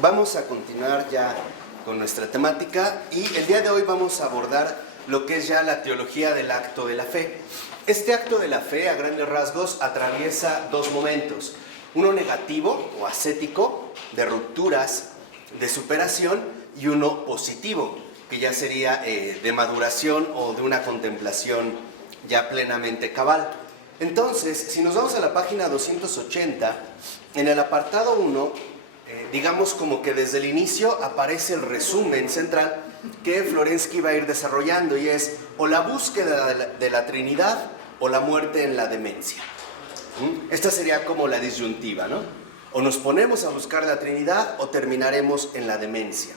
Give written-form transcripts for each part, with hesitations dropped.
vamos a continuar ya con nuestra temática y el día de hoy vamos a abordar lo que es ya la teología del acto de la fe. Este acto de la fe, a grandes rasgos, atraviesa dos momentos. Uno negativo o ascético, de rupturas, de superación, y uno positivo, que ya sería de maduración o de una contemplación ya plenamente cabal. Entonces, si nos vamos a la página 280, en el apartado 1, digamos como que desde el inicio aparece el resumen central que Florensky va a ir desarrollando, y es o la búsqueda de la Trinidad o la muerte en la demencia. Esta sería como la disyuntiva, ¿no? O nos ponemos a buscar la Trinidad o terminaremos en la demencia.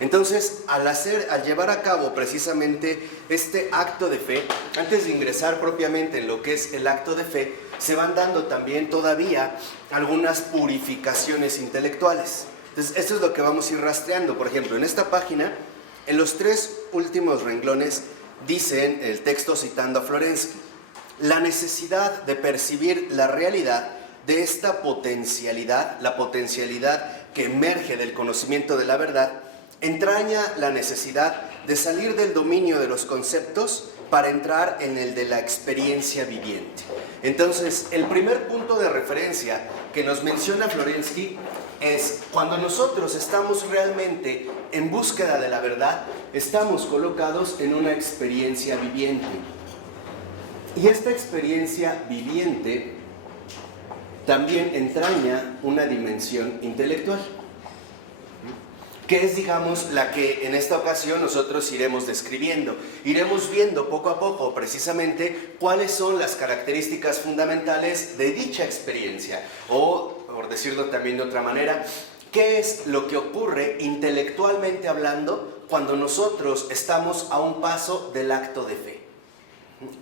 Entonces, al llevar a cabo precisamente este acto de fe, antes de ingresar propiamente en lo que es el acto de fe, se van dando también todavía algunas purificaciones intelectuales. Entonces, esto es lo que vamos a ir rastreando. Por ejemplo, en esta página, en los 3 últimos renglones, dicen el texto citando a Florensky: la necesidad de percibir la realidad de esta potencialidad, la potencialidad que emerge del conocimiento de la verdad, entraña la necesidad de salir del dominio de los conceptos para entrar en el de la experiencia viviente. Entonces, el primer punto de referencia que nos menciona Florensky es cuando nosotros estamos realmente en búsqueda de la verdad, estamos colocados en una experiencia viviente. Y esta experiencia viviente también entraña una dimensión intelectual, que es, digamos, la que en esta ocasión nosotros iremos describiendo. Iremos viendo poco a poco precisamente cuáles son las características fundamentales de dicha experiencia, o, por decirlo también de otra manera, qué es lo que ocurre intelectualmente hablando cuando nosotros estamos a un paso del acto de fe.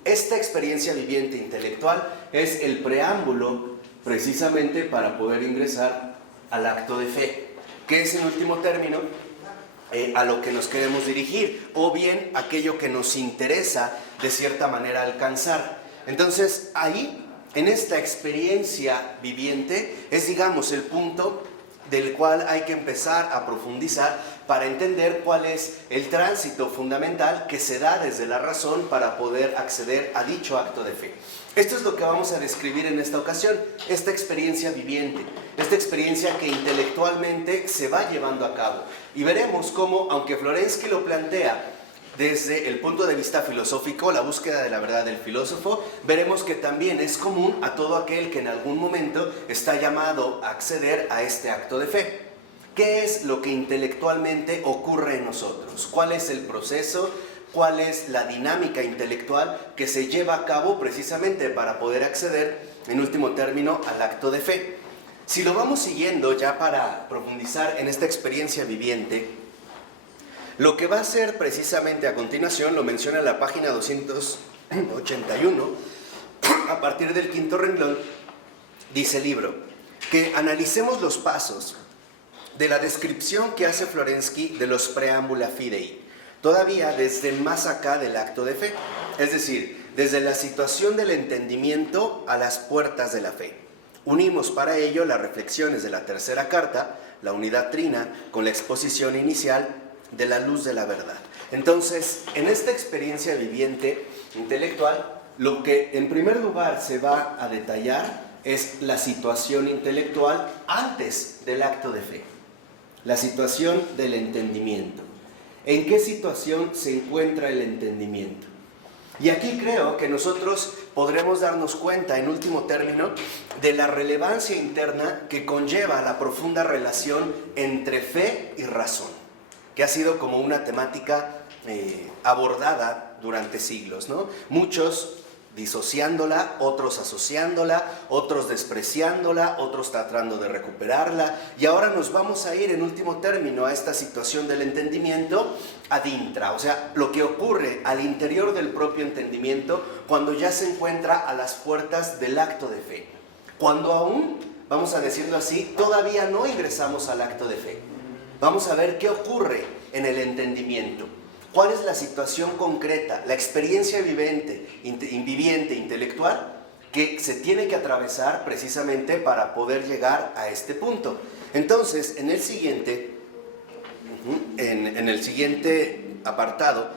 Esta experiencia viviente intelectual es el preámbulo precisamente para poder ingresar al acto de fe, que es, en último término, a lo que nos queremos dirigir, o bien aquello que nos interesa de cierta manera alcanzar. Entonces, ahí, en esta experiencia viviente, es, digamos, el punto del cual hay que empezar a profundizar para entender cuál es el tránsito fundamental que se da desde la razón para poder acceder a dicho acto de fe. Esto es lo que vamos a describir en esta ocasión, esta experiencia viviente, esta experiencia que intelectualmente se va llevando a cabo. Y veremos cómo, aunque Florensky lo plantea desde el punto de vista filosófico, la búsqueda de la verdad del filósofo, veremos que también es común a todo aquel que en algún momento está llamado a acceder a este acto de fe. ¿Qué es lo que intelectualmente ocurre en nosotros? ¿Cuál es el proceso? ¿Cuál es la dinámica intelectual que se lleva a cabo precisamente para poder acceder, en último término, al acto de fe? Si lo vamos siguiendo ya para profundizar en esta experiencia viviente, lo que va a hacer precisamente a continuación, lo menciona en la página 281, a partir del 5.º renglón, dice el libro, que analicemos los pasos de la descripción que hace Florensky de los preámbula fidei, todavía desde más acá del acto de fe, es decir, desde la situación del entendimiento a las puertas de la fe. Unimos para ello las reflexiones de la tercera carta, la unidad trina, con la exposición inicial de la luz de la verdad. Entonces, en esta experiencia viviente intelectual, lo que en primer lugar se va a detallar es la situación intelectual antes del acto de fe, la situación del entendimiento. ¿En qué situación se encuentra el entendimiento? Y aquí creo que nosotros podremos darnos cuenta, en último término, de la relevancia interna que conlleva la profunda relación entre fe y razón, que ha sido como una temática abordada durante siglos, ¿no? Muchos disociándola, otros asociándola, otros despreciándola, otros tratando de recuperarla, y ahora nos vamos a ir en último término a esta situación del entendimiento ad intra, o sea, lo que ocurre al interior del propio entendimiento cuando ya se encuentra a las puertas del acto de fe, cuando aún, vamos a decirlo así, todavía no ingresamos al acto de fe. Vamos a ver qué ocurre en el entendimiento. ¿Cuál es la situación concreta, la experiencia viviente, intelectual, que se tiene que atravesar precisamente para poder llegar a este punto? Entonces, en el siguiente apartado,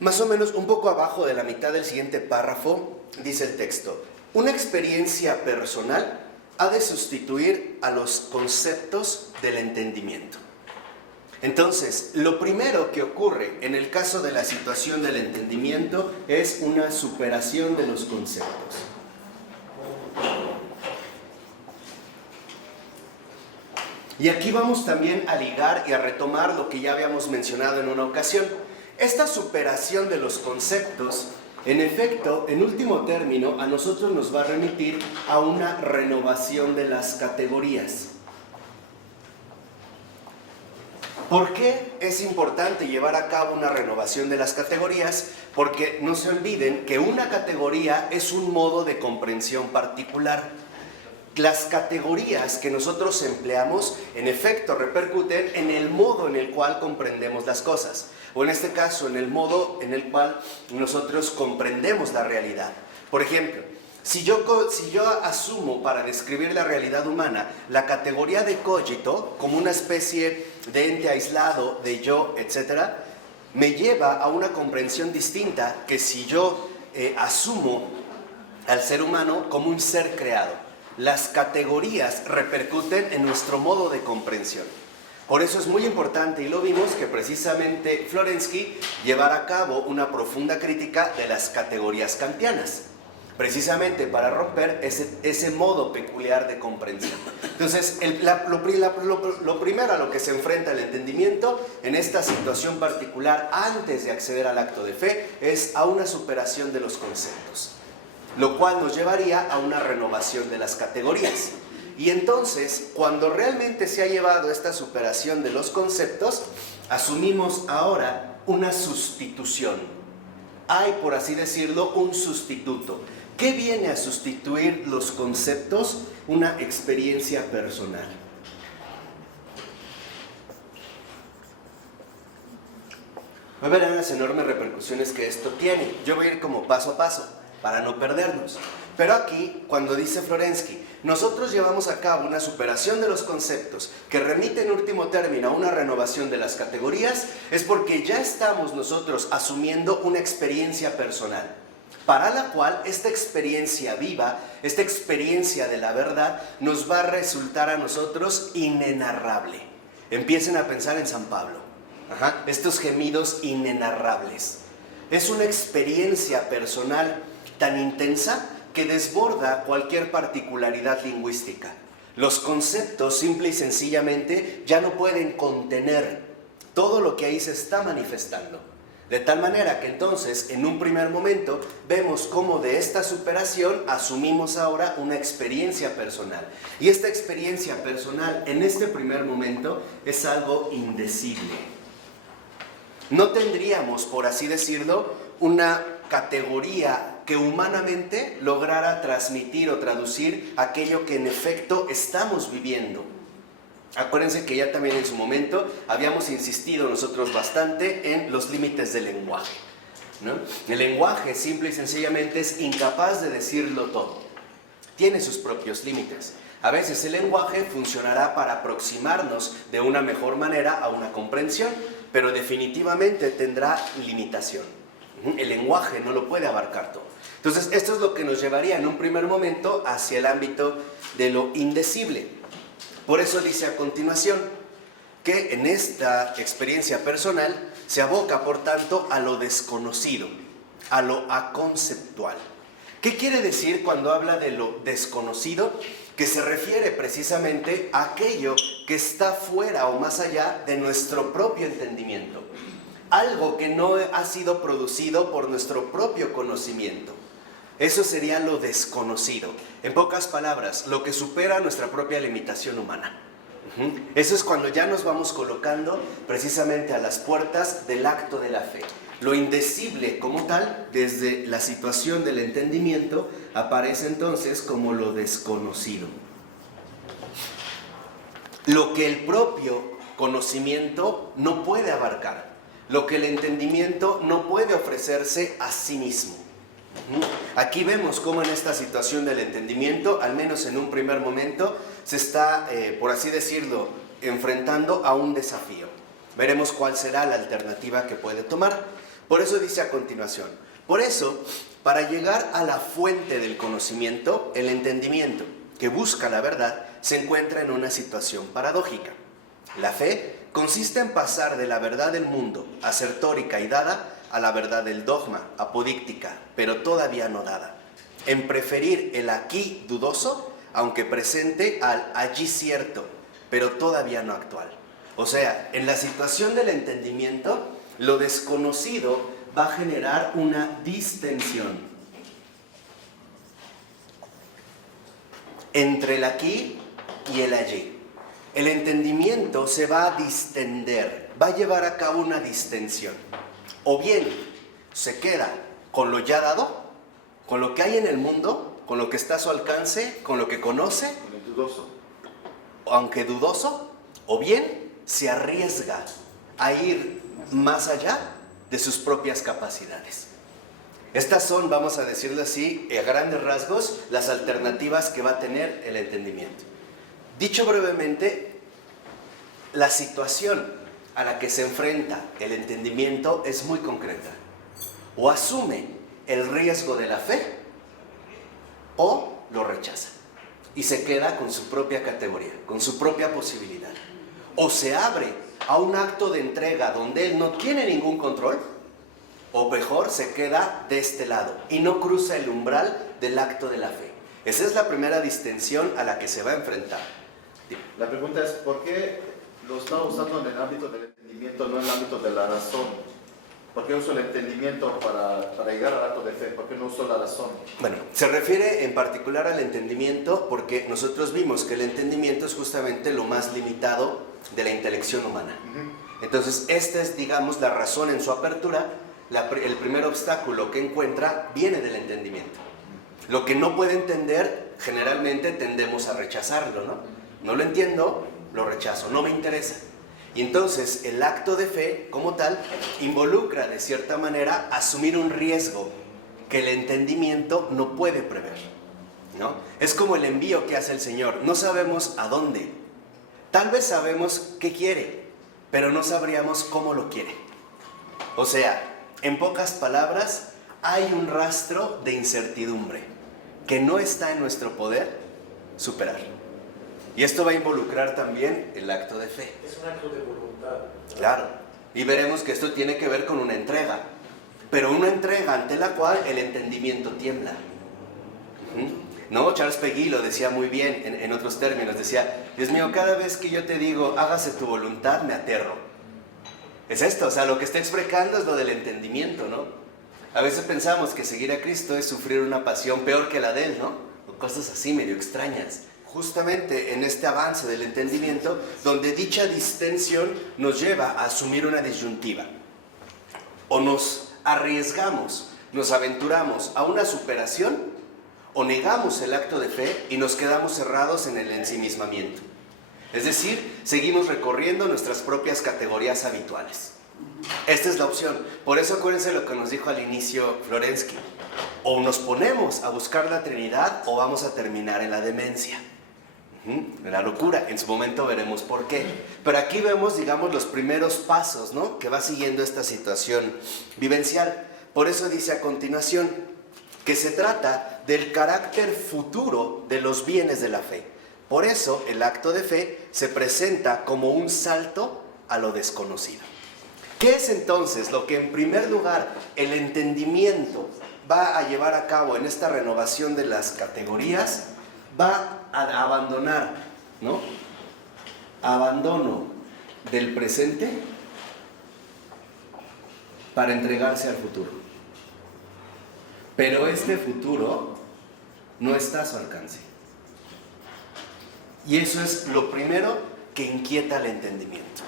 más o menos un poco abajo de la mitad del siguiente párrafo, dice el texto: una experiencia personal ha de sustituir a los conceptos del entendimiento. Entonces, lo primero que ocurre en el caso de la situación del entendimiento es una superación de los conceptos. Y aquí vamos también a ligar y a retomar lo que ya habíamos mencionado en una ocasión. Esta superación de los conceptos, en efecto, en último término, a nosotros nos va a remitir a una renovación de las categorías. ¿Por qué es importante llevar a cabo una renovación de las categorías? Porque no se olviden que una categoría es un modo de comprensión particular. Las categorías que nosotros empleamos, en efecto, repercuten en el modo en el cual comprendemos las cosas, o en este caso, en el modo en el cual nosotros comprendemos la realidad. Por ejemplo, si yo asumo para describir la realidad humana la categoría de cogito como una especie de ente aislado, de yo, etc., me lleva a una comprensión distinta que si yo asumo al ser humano como un ser creado. Las categorías repercuten en nuestro modo de comprensión. Por eso es muy importante, y lo vimos, que precisamente Florensky llevara a cabo una profunda crítica de las categorías kantianas, precisamente para romper ese modo peculiar de comprensión. Entonces, lo primero a lo que se enfrenta el entendimiento en esta situación particular antes de acceder al acto de fe es a una superación de los conceptos, lo cual nos llevaría a una renovación de las categorías. Y entonces, cuando realmente se ha llevado esta superación de los conceptos, asumimos ahora una sustitución. Hay, por así decirlo, un sustituto. ¿Qué viene a sustituir los conceptos? Una experiencia personal. Verán las enormes repercusiones que esto tiene. Yo voy a ir como paso a paso, para no perdernos. Pero aquí, cuando dice Florensky, nosotros llevamos a cabo una superación de los conceptos que remite en último término a una renovación de las categorías, es porque ya estamos nosotros asumiendo una experiencia personal, para la cual esta experiencia viva, esta experiencia de la verdad, nos va a resultar a nosotros inenarrable. Empiecen a pensar en San Pablo. Estos gemidos inenarrables. Es una experiencia personal tan intensa que desborda cualquier particularidad lingüística. Los conceptos simple y sencillamente ya no pueden contener todo lo que ahí se está manifestando. De tal manera que entonces, en un primer momento, vemos cómo de esta superación asumimos ahora una experiencia personal. Y esta experiencia personal, en este primer momento, es algo indecible. No tendríamos, por así decirlo, una categoría que humanamente lograra transmitir o traducir aquello que en efecto estamos viviendo. Acuérdense que ya también en su momento habíamos insistido nosotros bastante en los límites del lenguaje, ¿no? El lenguaje simple y sencillamente es incapaz de decirlo todo. Tiene sus propios límites. A veces el lenguaje funcionará para aproximarnos de una mejor manera a una comprensión, pero definitivamente tendrá limitación. El lenguaje no lo puede abarcar todo. Entonces, esto es lo que nos llevaría en un primer momento hacia el ámbito de lo indecible. Por eso dice a continuación que en esta experiencia personal se aboca, por tanto, a lo desconocido, a lo aconceptual. ¿Qué quiere decir cuando habla de lo desconocido? Que se refiere precisamente a aquello que está fuera o más allá de nuestro propio entendimiento. Algo que no ha sido producido por nuestro propio conocimiento. Eso sería lo desconocido. En pocas palabras, lo que supera nuestra propia limitación humana. Eso es cuando ya nos vamos colocando precisamente a las puertas del acto de la fe. Lo indecible como tal, desde la situación del entendimiento, aparece entonces como lo desconocido. Lo que el propio conocimiento no puede abarcar. Lo que el entendimiento no puede ofrecerse a sí mismo. Aquí vemos cómo en esta situación del entendimiento, al menos en un primer momento, se está, por así decirlo, enfrentando a un desafío. Veremos cuál será la alternativa que puede tomar. Por eso dice a continuación: por eso, para llegar a la fuente del conocimiento, el entendimiento, que busca la verdad, se encuentra en una situación paradójica. La fe consiste en pasar de la verdad del mundo, asertórica y dada, a la verdad del dogma, apodíctica, pero todavía no dada. En preferir el aquí dudoso, aunque presente, al allí cierto, pero todavía no actual. O sea, en la situación del entendimiento, lo desconocido va a generar una distensión entre el aquí y el allí. El entendimiento se va a distender, va a llevar a cabo una distensión. O bien se queda con lo ya dado, con lo que hay en el mundo, con lo que está a su alcance, con lo que conoce, Con el dudoso. aunque dudoso, o bien se arriesga a ir más allá de sus propias capacidades. Estas son, vamos a decirlo así, a grandes rasgos, las alternativas que va a tener el entendimiento. Dicho brevemente, la situación a la que se enfrenta el entendimiento es muy concreta. O asume el riesgo de la fe, o lo rechaza y se queda con su propia categoría, con su propia posibilidad. O se abre a un acto de entrega donde él no tiene ningún control, o mejor se queda de este lado y no cruza el umbral del acto de la fe. Esa es la primera distensión a la que se va a enfrentar. La pregunta es, ¿por qué lo está usando en el ámbito del entendimiento, no en el ámbito de la razón? ¿Por qué uso el entendimiento para llegar al acto de fe? ¿Por qué no uso la razón? Bueno, se refiere en particular al entendimiento porque nosotros vimos que el entendimiento es justamente lo más limitado de la intelección humana. Entonces, esta es, digamos, la razón en su apertura. El primer obstáculo que encuentra viene del entendimiento. Lo que no puede entender, generalmente tendemos a rechazarlo, ¿no? No lo entiendo, lo rechazo, no me interesa. Y entonces el acto de fe, como tal, involucra de cierta manera asumir un riesgo que el entendimiento no puede prever, ¿no? Es como el envío que hace el Señor. No sabemos a dónde. Tal vez sabemos qué quiere, pero no sabríamos cómo lo quiere. O sea, en pocas palabras, hay un rastro de incertidumbre que no está en nuestro poder superar. Y esto va a involucrar también el acto de fe. Es un acto de voluntad. Claro. Y veremos que esto tiene que ver con una entrega. Pero una entrega ante la cual el entendimiento tiembla. ¿No? Charles Peguy lo decía muy bien en otros términos. Decía, Dios mío, cada vez que yo te digo, hágase tu voluntad, me aterro. Es esto, o sea, lo que está explicando es lo del entendimiento, ¿no? A veces pensamos que seguir a Cristo es sufrir una pasión peor que la de Él, ¿no? O cosas así medio extrañas. Justamente en este avance del entendimiento, donde dicha distensión nos lleva a asumir una disyuntiva. O nos arriesgamos, nos aventuramos a una superación, o negamos el acto de fe y nos quedamos cerrados en el ensimismamiento. Es decir, seguimos recorriendo nuestras propias categorías habituales. Esta es la opción. Por eso acuérdense lo que nos dijo al inicio Florensky. O nos ponemos a buscar la Trinidad o vamos a terminar en la demencia. La locura. En su momento veremos por qué. Pero aquí vemos, digamos, los primeros pasos, ¿no?, que va siguiendo esta situación vivencial. Por eso dice a continuación que se trata del carácter futuro de los bienes de la fe. Por eso el acto de fe se presenta como un salto a lo desconocido. ¿Qué es entonces lo que en primer lugar el entendimiento va a llevar a cabo en esta renovación de las categorías? Va a abandonar, ¿no? Abandono del presente para entregarse al futuro. Pero este futuro no está a su alcance. Y eso es lo primero que inquieta al entendimiento.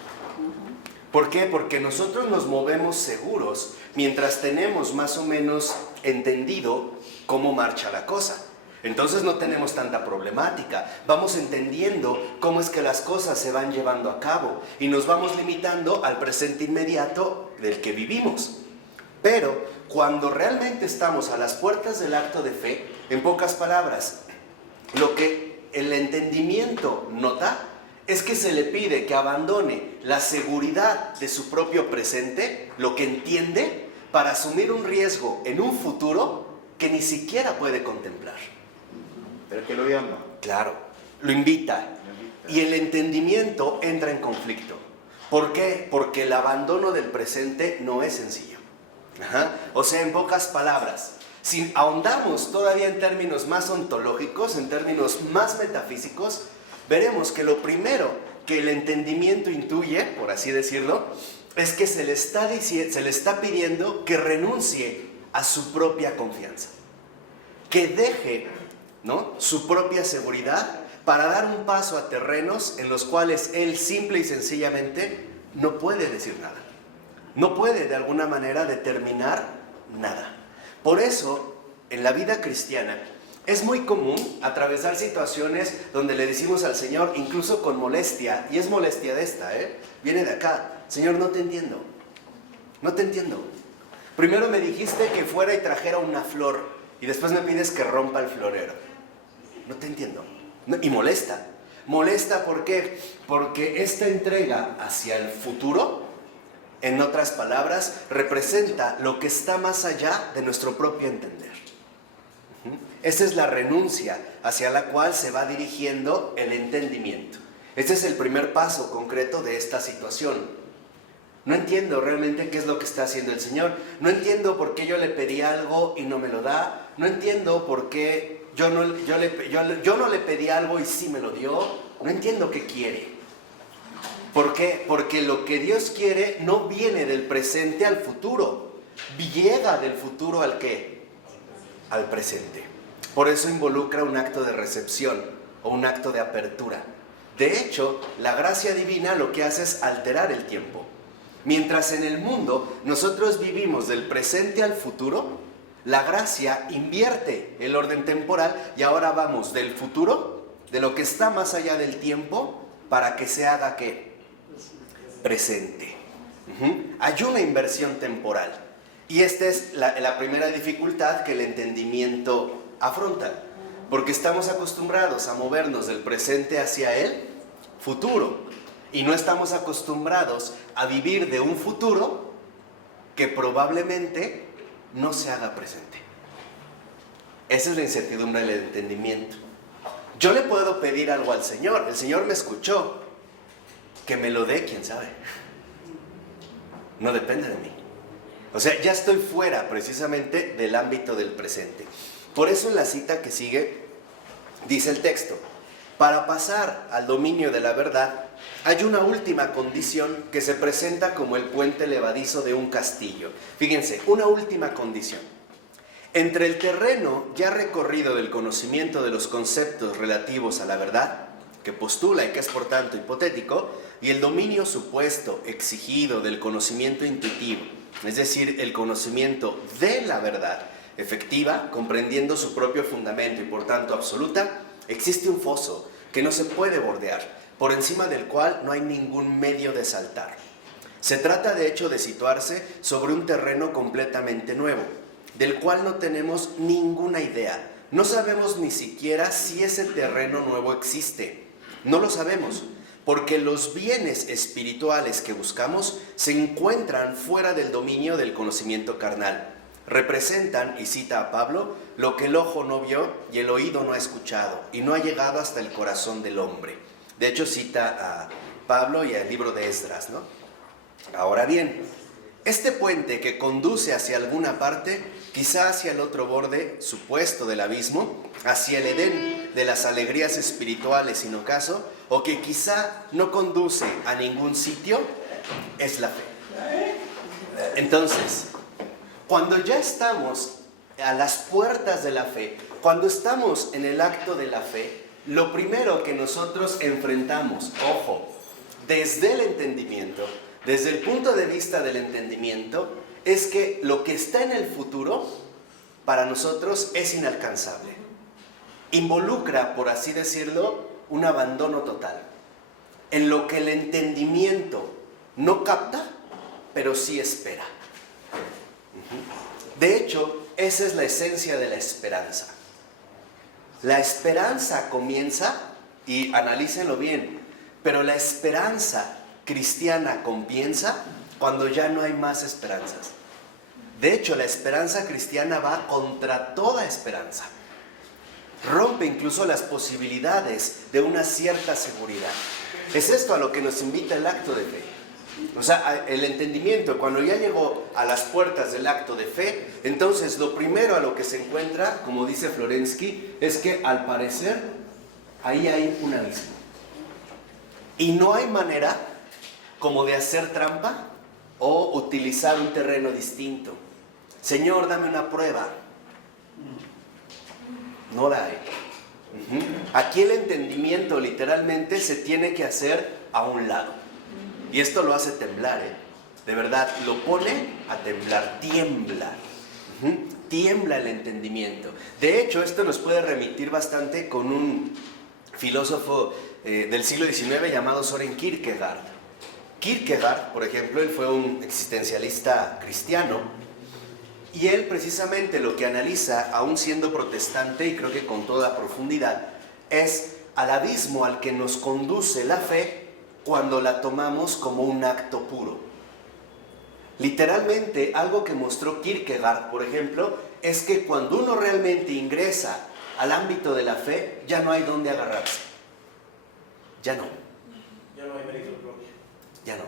¿Por qué? Porque nosotros nos movemos seguros mientras tenemos más o menos entendido cómo marcha la cosa. Entonces no tenemos tanta problemática, vamos entendiendo cómo es que las cosas se van llevando a cabo y nos vamos limitando al presente inmediato del que vivimos. Pero cuando realmente estamos a las puertas del acto de fe, en pocas palabras, lo que el entendimiento nota es que se le pide que abandone la seguridad de su propio presente, lo que entiende, para asumir un riesgo en un futuro que ni siquiera puede contemplar. Pero que lo llama. Claro, lo invita. Y el entendimiento entra en conflicto. ¿Por qué? Porque el abandono del presente no es sencillo. O sea, en pocas palabras, si ahondamos todavía en términos más ontológicos, en términos más metafísicos, veremos que lo primero que el entendimiento intuye, por así decirlo, es que se le está pidiendo que renuncie a su propia confianza, que deje, ¿no?, su propia seguridad para dar un paso a terrenos en los cuales él simple y sencillamente no puede decir nada. No puede de alguna manera determinar nada. Por eso, en la vida cristiana, es muy común atravesar situaciones donde le decimos al Señor, incluso con molestia, y es molestia de esta, viene de acá: Señor, no te entiendo. No te entiendo. Primero me dijiste que fuera y trajera una flor, y después me pides que rompa el florero. No te entiendo. Y molesta. Molesta, ¿por qué? Porque esta entrega hacia el futuro, en otras palabras, representa lo que está más allá de nuestro propio entender. Esa es la renuncia hacia la cual se va dirigiendo el entendimiento. Este es el primer paso concreto de esta situación. No entiendo realmente qué es lo que está haciendo el Señor. No entiendo por qué yo le pedí algo y no me lo da. No entiendo por qué yo no le pedí algo y sí me lo dio. No entiendo qué quiere. ¿Por qué? Porque lo que Dios quiere no viene del presente al futuro. Llega del futuro ¿al qué? Al presente. Por eso involucra un acto de recepción o un acto de apertura. De hecho, la gracia divina lo que hace es alterar el tiempo. Mientras en el mundo nosotros vivimos del presente al futuro, la gracia invierte el orden temporal y ahora vamos del futuro, de lo que está más allá del tiempo, para que se haga ¿qué? Presente. Hay una inversión temporal. Y esta es la primera dificultad que el entendimiento afronta. Porque estamos acostumbrados a movernos del presente hacia el futuro. Y no estamos acostumbrados a vivir de un futuro que probablemente no se haga presente. Esa es la incertidumbre del entendimiento. Yo le puedo pedir algo al Señor. El Señor me escuchó. Que me lo dé, quién sabe. No depende de mí. O sea, ya estoy fuera precisamente del ámbito del presente. Por eso en la cita que sigue, dice el texto: para pasar al dominio de la verdad, hay una última condición que se presenta como el puente levadizo de un castillo. Fíjense, una última condición. Entre el terreno ya recorrido del conocimiento de los conceptos relativos a la verdad, que postula y que es por tanto hipotético, y el dominio supuesto, exigido del conocimiento intuitivo, es decir, el conocimiento de la verdad efectiva, comprendiendo su propio fundamento y por tanto absoluta, existe un foso que no se puede bordear, por encima del cual no hay ningún medio de saltar. Se trata de hecho de situarse sobre un terreno completamente nuevo, del cual no tenemos ninguna idea. No sabemos ni siquiera si ese terreno nuevo existe. No lo sabemos, porque los bienes espirituales que buscamos se encuentran fuera del dominio del conocimiento carnal. Representan, y cita a Pablo, lo que el ojo no vio y el oído no ha escuchado, y no ha llegado hasta el corazón del hombre. De hecho, cita a Pablo y al libro de Esdras, ¿no? Ahora bien, este puente que conduce hacia alguna parte, quizá hacia el otro borde supuesto del abismo, hacia el Edén de las alegrías espirituales sin ocaso, o que quizá no conduce a ningún sitio, es la fe. Entonces, cuando ya estamos a las puertas de la fe, cuando estamos en el acto de la fe, lo primero que nosotros enfrentamos, ojo, desde el entendimiento, desde el punto de vista del entendimiento, es que lo que está en el futuro, para nosotros es inalcanzable. Involucra, por así decirlo, un abandono total, en lo que el entendimiento no capta, pero sí espera. De hecho, esa es la esencia de la esperanza. La esperanza comienza, y analícenlo bien, pero la esperanza cristiana comienza cuando ya no hay más esperanzas. De hecho, la esperanza cristiana va contra toda esperanza. Rompe incluso las posibilidades de una cierta seguridad. Es esto a lo que nos invita el acto de fe. O sea, el entendimiento, cuando ya llegó a las puertas del acto de fe, entonces lo primero a lo que se encuentra, como dice Florensky, es que al parecer ahí hay un abismo. Y no hay manera como de hacer trampa o utilizar un terreno distinto. Señor, dame una prueba. No la hay. Aquí el entendimiento literalmente se tiene que hacer a un lado. Y esto lo hace temblar, de verdad, lo pone a temblar, tiembla. Tiembla el entendimiento. De hecho, esto nos puede remitir bastante con un filósofo del siglo XIX llamado Søren Kierkegaard. Kierkegaard, por ejemplo, él fue un existencialista cristiano, y él precisamente lo que analiza, aún siendo protestante, y creo que con toda profundidad, es al abismo al que nos conduce la fe cuando la tomamos como un acto puro. Literalmente, algo que mostró Kierkegaard, por ejemplo, es que cuando uno realmente ingresa al ámbito de la fe, ya no hay dónde agarrarse. Ya no. Ya no hay mérito propio. Ya no.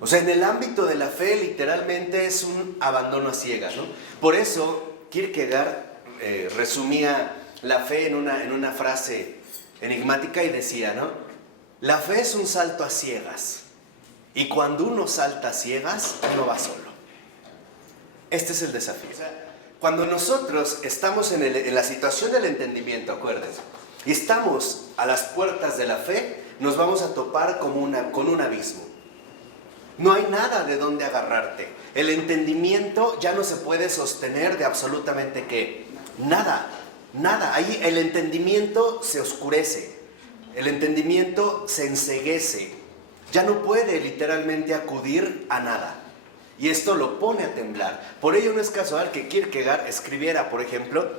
O sea, en el ámbito de la fe, literalmente es un abandono a ciegas, ¿no? Por eso, Kierkegaard resumía la fe en una frase enigmática y decía, ¿no? La fe es un salto a ciegas. Y cuando uno salta a ciegas, uno va solo. Este es el desafío. O sea, cuando nosotros estamos en la situación del entendimiento, acuérdense, y estamos a las puertas de la fe, nos vamos a topar con un abismo. No hay nada de dónde agarrarte. El entendimiento ya no se puede sostener de absolutamente qué. Nada, nada. Ahí el entendimiento se oscurece. El entendimiento se enceguece. Ya no puede literalmente acudir a nada. Y esto lo pone a temblar. Por ello no es casual que Kierkegaard escribiera, por ejemplo,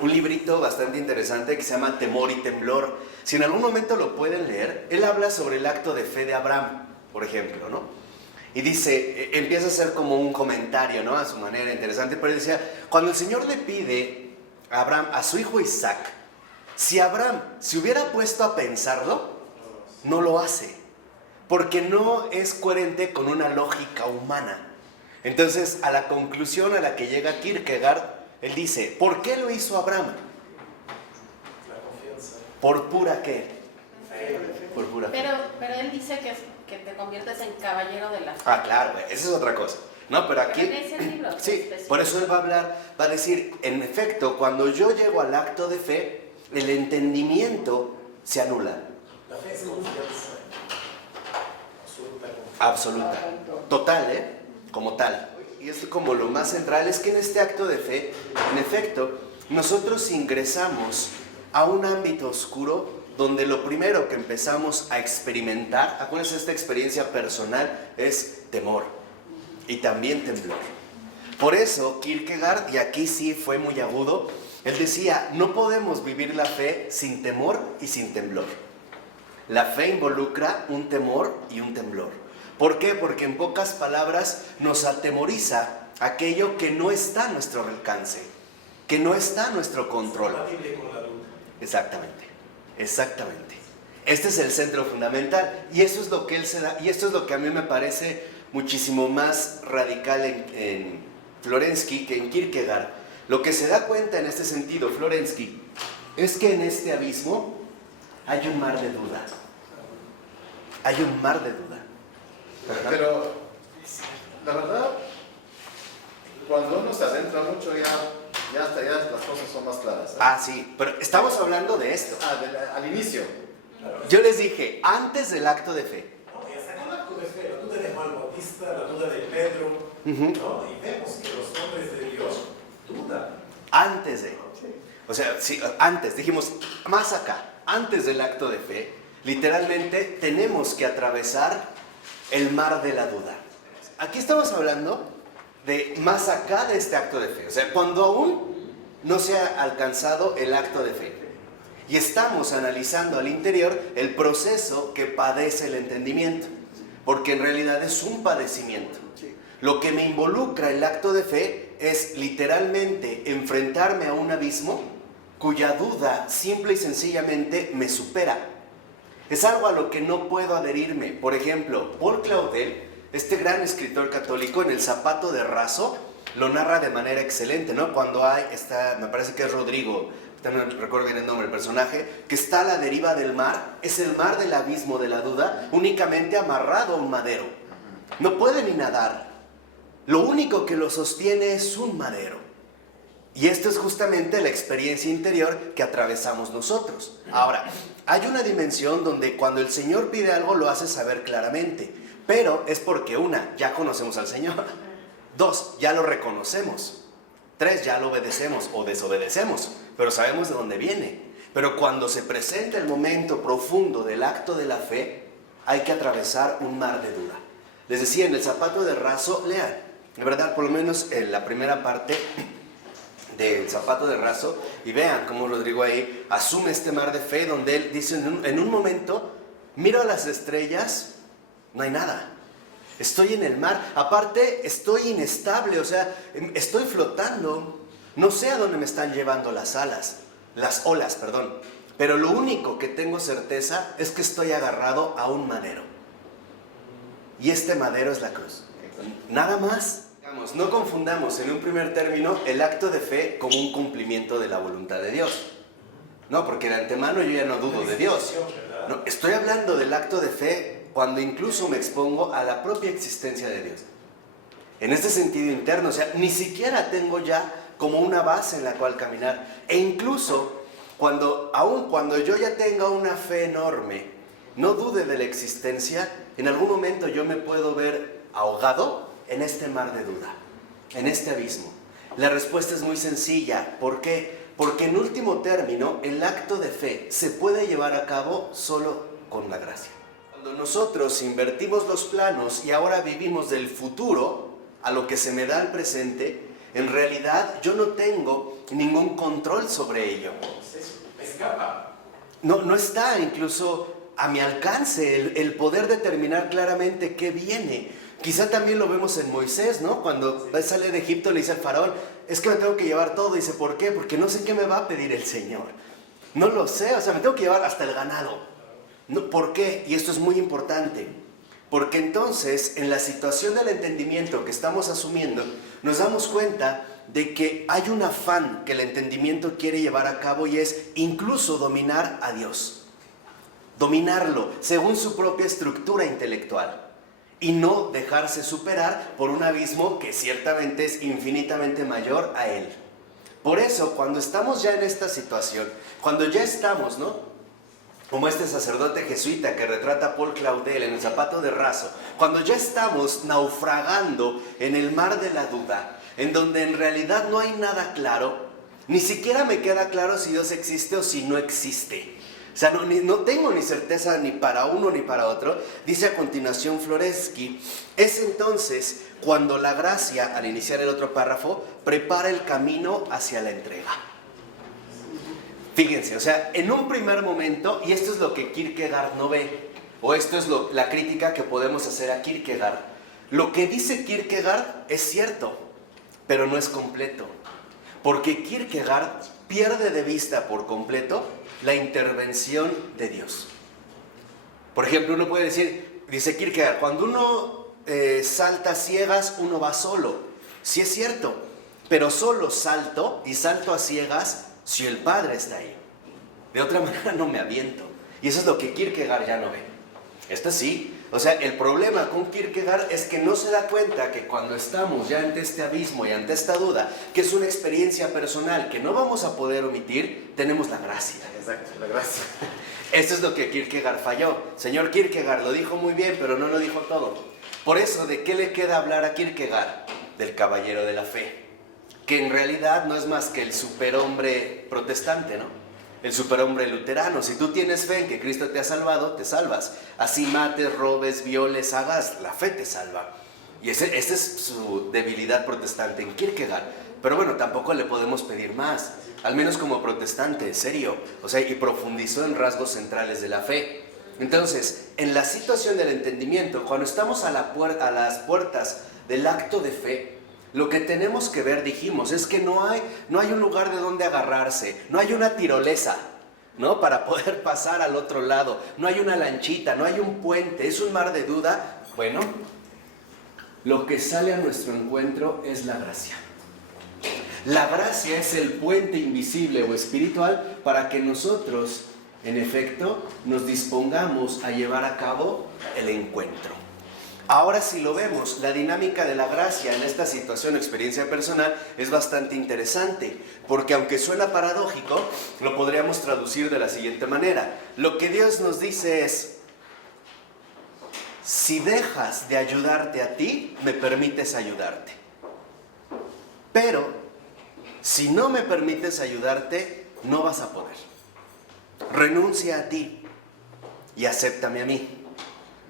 un librito bastante interesante que se llama Temor y Temblor. Si en algún momento lo pueden leer, él habla sobre el acto de fe de Abraham, por ejemplo, ¿no? Y dice, empieza a hacer como un comentario, ¿no? A su manera interesante, pero él decía, cuando el Señor le pide a Abraham, a su hijo Isaac, si Abraham se hubiera puesto a pensarlo, no lo hace, porque no es coherente con una lógica humana. Entonces, a la conclusión a la que llega Kierkegaard, él dice, ¿por qué lo hizo Abraham? La confianza. ¿Por pura qué? Por pura fe. Pero él dice que te conviertes en caballero de la fe. Ah, claro, esa es otra cosa. No, pero aquí... Pero en ese libro, sí, específico. por eso él va a hablar, va a decir, en efecto, cuando yo llego al acto de fe, el entendimiento se anula. La fe es confianza. Absoluta confianza. Absoluta. Total, como tal. Y esto como lo más central es que en este acto de fe, en efecto, nosotros ingresamos a un ámbito oscuro donde lo primero que empezamos a experimentar, acuérdense, esta experiencia personal es temor y también temblor. Por eso Kierkegaard, y aquí sí fue muy agudo, él decía, no podemos vivir la fe sin temor y sin temblor. La fe involucra un temor y un temblor. ¿Por qué? Porque en pocas palabras nos atemoriza aquello que no está a nuestro alcance, que no está a nuestro control. Compatible con la duda. Exactamente, exactamente. Este es el centro fundamental y eso es lo que él se da, y esto es lo que a mí me parece muchísimo más radical en Florensky que en Kierkegaard. Lo que se da cuenta en este sentido Florensky es que en este abismo hay un mar de duda. Hay un mar de duda. Pero, la verdad, cuando uno se adentra mucho ya hasta ya las cosas son más claras. Ah, sí, pero estamos hablando de esto. Al inicio. Yo les dije, antes del acto de fe. No, y hasta con la duda de fe, la duda de Juan Bautista, la duda de Pedro, ¿no? Y vemos que los hombres de Dios dudan. Antes de. O sea, sí, antes, dijimos, más acá, antes del acto de fe, literalmente tenemos que atravesar el mar de la duda. Aquí estamos hablando de más acá de este acto de fe. O sea, cuando aún no se ha alcanzado el acto de fe. Y estamos analizando al interior el proceso que padece el entendimiento. Porque en realidad es un padecimiento. Lo que me involucra el acto de fe es literalmente enfrentarme a un abismo cuya duda simple y sencillamente me supera. Es algo a lo que no puedo adherirme. Por ejemplo, Paul Claudel, este gran escritor católico, en El zapato de raso, lo narra de manera excelente, ¿no? Cuando me parece que es Rodrigo, no recuerdo bien el nombre del personaje, que está a la deriva del mar, es el mar del abismo de la duda, únicamente amarrado a un madero. No puede ni nadar. Lo único que lo sostiene es un madero. Y esto es justamente la experiencia interior que atravesamos nosotros. Ahora, hay una dimensión donde cuando el Señor pide algo lo hace saber claramente, pero es porque ya conocemos al Señor. 2, ya lo reconocemos. 3, ya lo obedecemos o desobedecemos, pero sabemos de dónde viene. Pero cuando se presenta el momento profundo del acto de la fe, hay que atravesar un mar de duda. Les decía, en El zapato de raso, lean, de verdad, por lo menos en la primera parte del zapato de raso, y vean cómo Rodrigo ahí asume este mar de fe, donde él dice en un momento, miro a las estrellas, no hay nada. Estoy en el mar, aparte estoy inestable, o sea, estoy flotando, no sé a dónde me están llevando las olas, pero lo único que tengo certeza es que estoy agarrado a un madero. Y este madero es la cruz. Nada más. No confundamos en un primer término el acto de fe como un cumplimiento de la voluntad de Dios. No, porque de antemano yo ya no dudo de Dios. No, estoy hablando del acto de fe cuando incluso me expongo a la propia existencia de Dios. En este sentido interno, o sea, ni siquiera tengo ya como una base en la cual caminar. E incluso, aun cuando yo ya tenga una fe enorme, no dude de la existencia, en algún momento yo me puedo ver ahogado en este mar de duda, en este abismo. La respuesta es muy sencilla. ¿Por qué? Porque en último término, el acto de fe se puede llevar a cabo solo con la gracia. Cuando nosotros invertimos los planos y ahora vivimos del futuro a lo que se me da al presente, en realidad yo no tengo ningún control sobre ello. Escapa. No está incluso a mi alcance el poder determinar claramente qué viene. Quizá también lo vemos en Moisés, ¿no? Cuando sale de Egipto le dice al faraón, es que me tengo que llevar todo. Dice, ¿por qué? Porque no sé qué me va a pedir el Señor. No lo sé, o sea, me tengo que llevar hasta el ganado. No, ¿por qué? Y esto es muy importante. Porque entonces, en la situación del entendimiento que estamos asumiendo, nos damos cuenta de que hay un afán que el entendimiento quiere llevar a cabo y es incluso dominar a Dios. Dominarlo según su propia estructura intelectual. Y no dejarse superar por un abismo que ciertamente es infinitamente mayor a él. Por eso, cuando estamos ya en esta situación, cuando ya estamos, ¿no? Como este sacerdote jesuita que retrata a Paul Claudel en El zapato de raso, cuando ya estamos naufragando en el mar de la duda, en donde en realidad no hay nada claro, ni siquiera me queda claro si Dios existe o si no existe. O sea, no tengo ni certeza ni para uno ni para otro. Dice a continuación Floresky, es entonces cuando la gracia, al iniciar el otro párrafo, prepara el camino hacia la entrega. Fíjense, o sea, en un primer momento, y esto es lo que Kierkegaard no ve, o esto es la crítica que podemos hacer a Kierkegaard. Lo que dice Kierkegaard es cierto, pero no es completo. Porque Kierkegaard pierde de vista por completo la intervención de Dios. Por ejemplo, uno puede decir, dice Kierkegaard, cuando uno salta ciegas, uno va solo. Sí es cierto, pero solo salto y salto a ciegas si el Padre está ahí. De otra manera no me aviento. Y eso es lo que Kierkegaard ya no ve. Esto sí. O sea, el problema con Kierkegaard es que no se da cuenta que cuando estamos ya ante este abismo y ante esta duda, que es una experiencia personal que no vamos a poder omitir, tenemos la gracia. Exacto, la gracia. Esto es lo que Kierkegaard falló. Señor Kierkegaard lo dijo muy bien, pero no lo dijo todo. Por eso, ¿de qué le queda hablar a Kierkegaard? Del caballero de la fe. Que en realidad no es más que el superhombre protestante, ¿no? El superhombre luterano. Si tú tienes fe en que Cristo te ha salvado, te salvas. Así mates, robes, violes, hagas, la fe te salva. Y esa es su debilidad protestante en Kierkegaard. Pero bueno, tampoco le podemos pedir más, al menos como protestante, serio. O sea, y profundizó en rasgos centrales de la fe. Entonces, en la situación del entendimiento, cuando estamos a las puertas del acto de fe, lo que tenemos que ver, dijimos, es que no hay un lugar de donde agarrarse, no hay una tirolesa, ¿no? Para poder pasar al otro lado, no hay una lanchita, no hay un puente, es un mar de duda. Bueno, lo que sale a nuestro encuentro es la gracia. La gracia es el puente invisible o espiritual para que nosotros, en efecto, nos dispongamos a llevar a cabo el encuentro. Ahora, si lo vemos, la dinámica de la gracia en esta situación, experiencia personal, es bastante interesante, porque aunque suena paradójico, lo podríamos traducir de la siguiente manera. Lo que Dios nos dice es: si dejas de ayudarte a ti, me permites ayudarte. Pero, si no me permites ayudarte, no vas a poder. Renuncia a ti y acéptame a mí.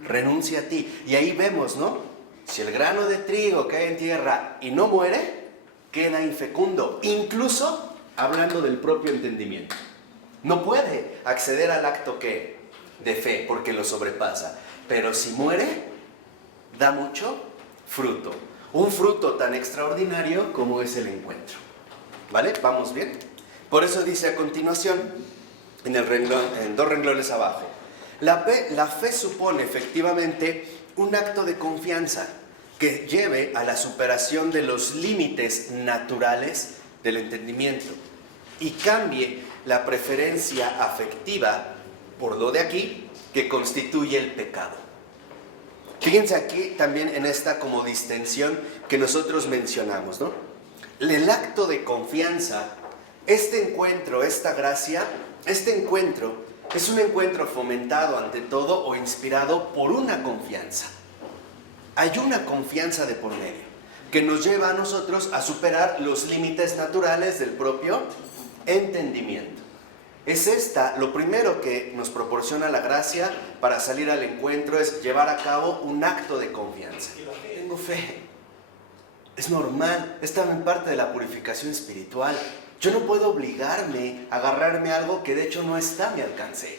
Renuncia a ti. Y ahí vemos, ¿no? Si el grano de trigo cae en tierra y no muere, queda infecundo. Incluso hablando del propio entendimiento. No puede acceder al acto de fe porque lo sobrepasa. Pero si muere, da mucho fruto. Un fruto tan extraordinario como es el encuentro. ¿Vale? ¿Vamos bien? Por eso dice a continuación, en 2 renglones abajo: la fe supone efectivamente un acto de confianza que lleve a la superación de los límites naturales del entendimiento y cambie la preferencia afectiva por lo de aquí que constituye el pecado. Fíjense aquí también en esta como distensión que nosotros mencionamos, ¿no? El acto de confianza, este encuentro, esta gracia, este encuentro es un encuentro fomentado ante todo o inspirado por una confianza. Hay una confianza de por medio que nos lleva a nosotros a superar los límites naturales del propio entendimiento. Es lo primero que nos proporciona la gracia para salir al encuentro, es llevar a cabo un acto de confianza. Tengo fe. Es normal, es también parte de la purificación espiritual. Yo no puedo obligarme a agarrarme a algo que de hecho no está a mi alcance.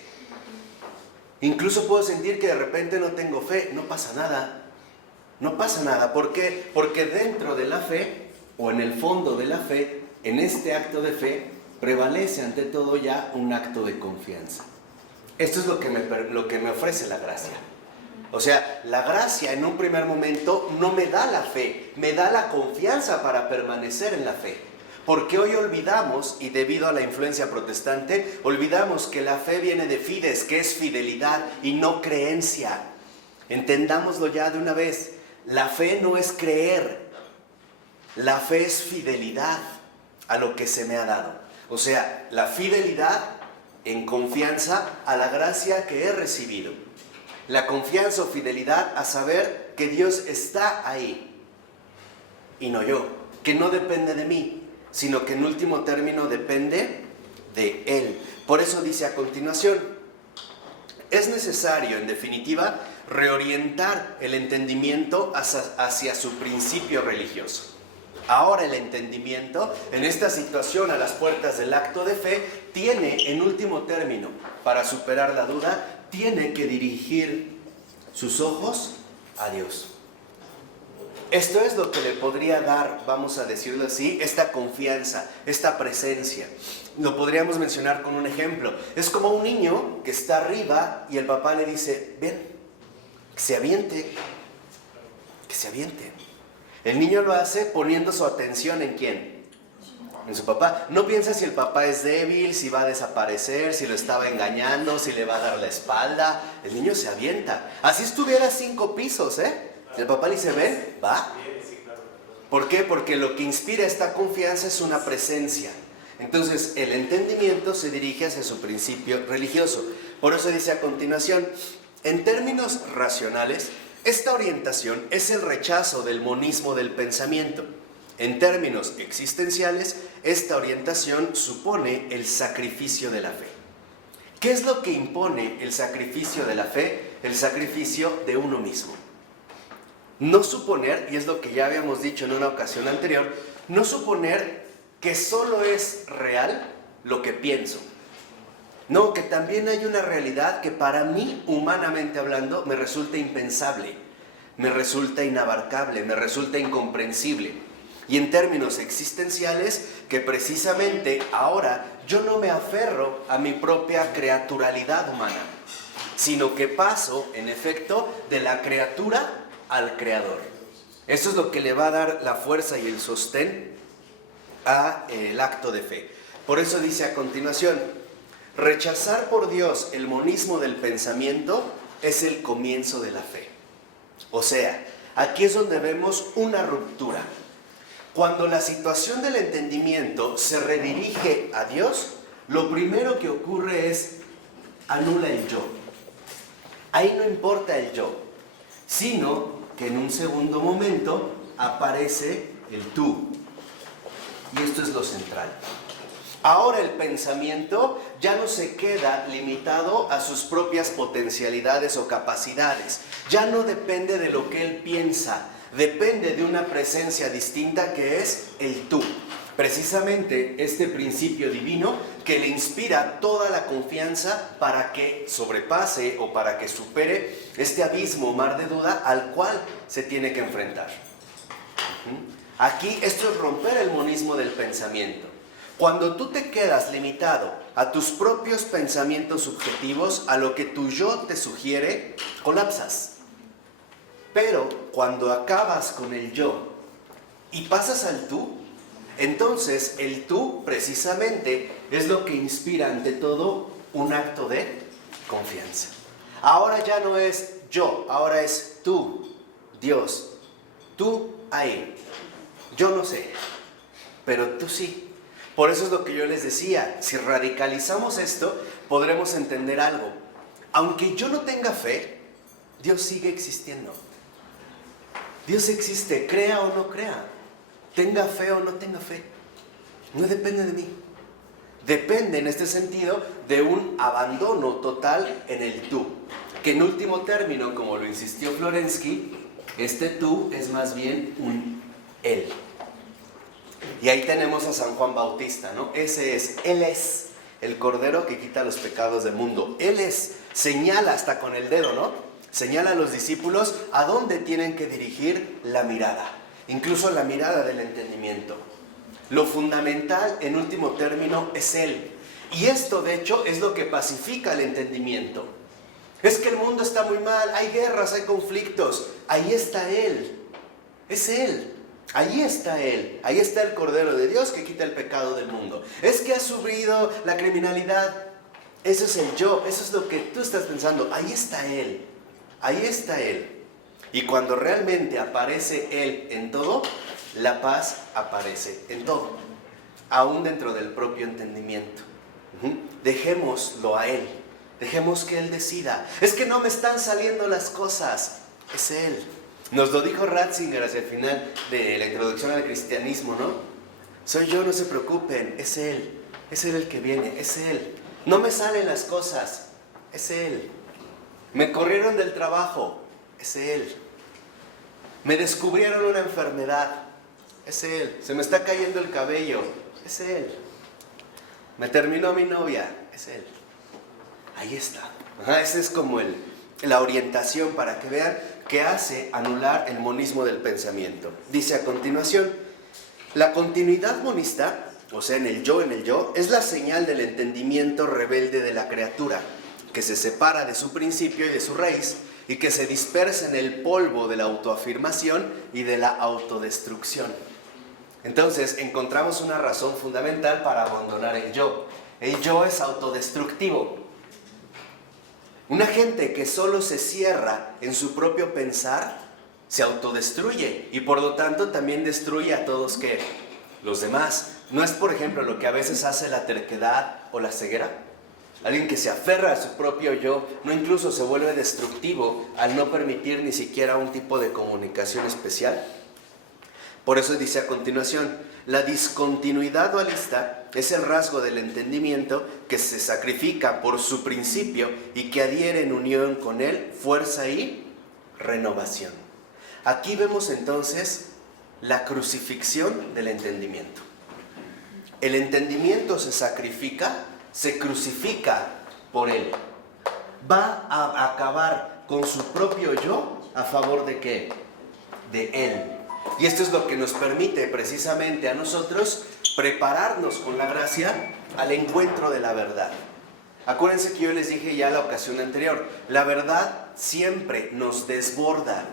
Incluso puedo sentir que de repente no tengo fe, no pasa nada. No pasa nada. ¿Por qué? Porque dentro de la fe, o en el fondo de la fe, en este acto de fe, prevalece ante todo ya un acto de confianza. Esto es lo que me ofrece la gracia. O sea, la gracia en un primer momento no me da la fe, me da la confianza para permanecer en la fe. Porque hoy olvidamos, y debido a la influencia protestante, olvidamos que la fe viene de fides, que es fidelidad y no creencia. Entendámoslo ya de una vez. La fe no es creer, la fe es fidelidad a lo que se me ha dado. O sea, la fidelidad en confianza a la gracia que he recibido. La confianza o fidelidad a saber que Dios está ahí y no yo, que no depende de mí, sino que en último término depende de Él. Por eso dice a continuación: es necesario, en definitiva, reorientar el entendimiento hacia su principio religioso. Ahora el entendimiento, en esta situación a las puertas del acto de fe, tiene, en último término, para superar la duda, tiene que dirigir sus ojos a Dios. Esto es lo que le podría dar, vamos a decirlo así, esta confianza, esta presencia. Lo podríamos mencionar con un ejemplo. Es como un niño que está arriba y el papá le dice: ven, que se aviente, que se aviente. El niño lo hace poniendo su atención ¿en quién? En su papá. No piensa si el papá es débil, si va a desaparecer, si lo estaba engañando, si le va a dar la espalda. El niño se avienta. Así estuviera 5 pisos, El papá le dice: ven, va. ¿Por qué? Porque lo que inspira esta confianza es una presencia. Entonces, el entendimiento se dirige hacia su principio religioso. Por eso dice a continuación: en términos racionales, esta orientación es el rechazo del monismo del pensamiento. En términos existenciales, esta orientación supone el sacrificio de la fe. ¿Qué es lo que impone el sacrificio de la fe? El sacrificio de uno mismo. No suponer, y es lo que ya habíamos dicho en una ocasión anterior, no suponer que solo es real lo que pienso. No, que también hay una realidad que para mí, humanamente hablando, me resulta impensable, me resulta inabarcable, me resulta incomprensible. Y en términos existenciales, que precisamente ahora yo no me aferro a mi propia creaturalidad humana, sino que paso, en efecto, de la criatura al creador. Eso es lo que le va a dar la fuerza y el sostén al acto de fe. Por eso dice a continuación, rechazar por Dios el monismo del pensamiento es el comienzo de la fe. O sea, aquí es donde vemos una ruptura. Cuando la situación del entendimiento se redirige a Dios, lo primero que ocurre es anula el yo. Ahí no importa el yo, sino que en un segundo momento aparece el tú. Y esto es lo central. Ahora el pensamiento ya no se queda limitado a sus propias potencialidades o capacidades. Ya no depende de lo que él piensa, depende de una presencia distinta que es el tú. Precisamente este principio divino que le inspira toda la confianza para que sobrepase o para que supere este abismo, mar de duda al cual se tiene que enfrentar. Aquí esto es romper el monismo del pensamiento. Cuando tú te quedas limitado a tus propios pensamientos subjetivos, a lo que tu yo te sugiere, colapsas. Pero cuando acabas con el yo y pasas al tú, entonces el tú precisamente es lo que inspira ante todo un acto de confianza. Ahora ya no es yo, ahora es tú, Dios, tú ahí. Yo no sé, pero tú sí. Por eso es lo que yo les decía, si radicalizamos esto, podremos entender algo. Aunque yo no tenga fe, Dios sigue existiendo. Dios existe, crea o no crea, tenga fe o no tenga fe. No depende de mí. Depende en este sentido de un abandono total en el tú. Que en último término, como lo insistió Florensky, este tú es más bien un él. Y ahí tenemos a San Juan Bautista, ¿no? Él es el Cordero que quita los pecados del mundo. Él es, señala hasta con el dedo, ¿no? Señala a los discípulos a dónde tienen que dirigir la mirada, incluso la mirada del entendimiento. Lo fundamental, en último término, es Él. Y esto, de hecho, es lo que pacifica el entendimiento. Es que el mundo está muy mal, hay guerras, hay conflictos. Ahí está Él. Es Él. Ahí está Él. Ahí está el Cordero de Dios que quita el pecado del mundo. Es que ha subido la criminalidad. Eso es el yo. Eso es lo que tú estás pensando. Ahí está Él. Ahí está Él. Y cuando realmente aparece Él en todo, la paz aparece en todo. Aún dentro del propio entendimiento. Dejémoslo a Él. Dejemos que Él decida. Es que no me están saliendo las cosas. Es Él. Nos lo dijo Ratzinger hacia el final de la introducción al cristianismo, ¿no? Soy yo, no se preocupen, es Él el que viene, es Él. No me salen las cosas, es Él. Me corrieron del trabajo, es Él. Me descubrieron una enfermedad, es Él. Se me está cayendo el cabello, es Él. Me terminó mi novia, es Él. Ahí está. Esa es como la orientación para que vean que hace anular el monismo del pensamiento. Dice a continuación, la continuidad monista, o sea, en el yo, es la señal del entendimiento rebelde de la criatura, que se separa de su principio y de su raíz, y que se dispersa en el polvo de la autoafirmación y de la autodestrucción. Entonces, encontramos una razón fundamental para abandonar el yo. El yo es autodestructivo. Una gente que solo se cierra en su propio pensar, se autodestruye y por lo tanto también destruye a todos los demás. ¿No es, por ejemplo, lo que a veces hace la terquedad o la ceguera? Alguien que se aferra a su propio yo, no incluso se vuelve destructivo al no permitir ni siquiera un tipo de comunicación especial. Por eso dice a continuación, la discontinuidad dualista es el rasgo del entendimiento que se sacrifica por su principio y que adhiere en unión con él fuerza y renovación. Aquí vemos entonces la crucifixión del entendimiento. El entendimiento se sacrifica, se crucifica por él. Va a acabar con su propio yo a favor de ¿qué? De él. Y esto es lo que nos permite precisamente a nosotros prepararnos con la gracia al encuentro de la verdad. Acuérdense que yo les dije ya la ocasión anterior, la verdad siempre nos desborda.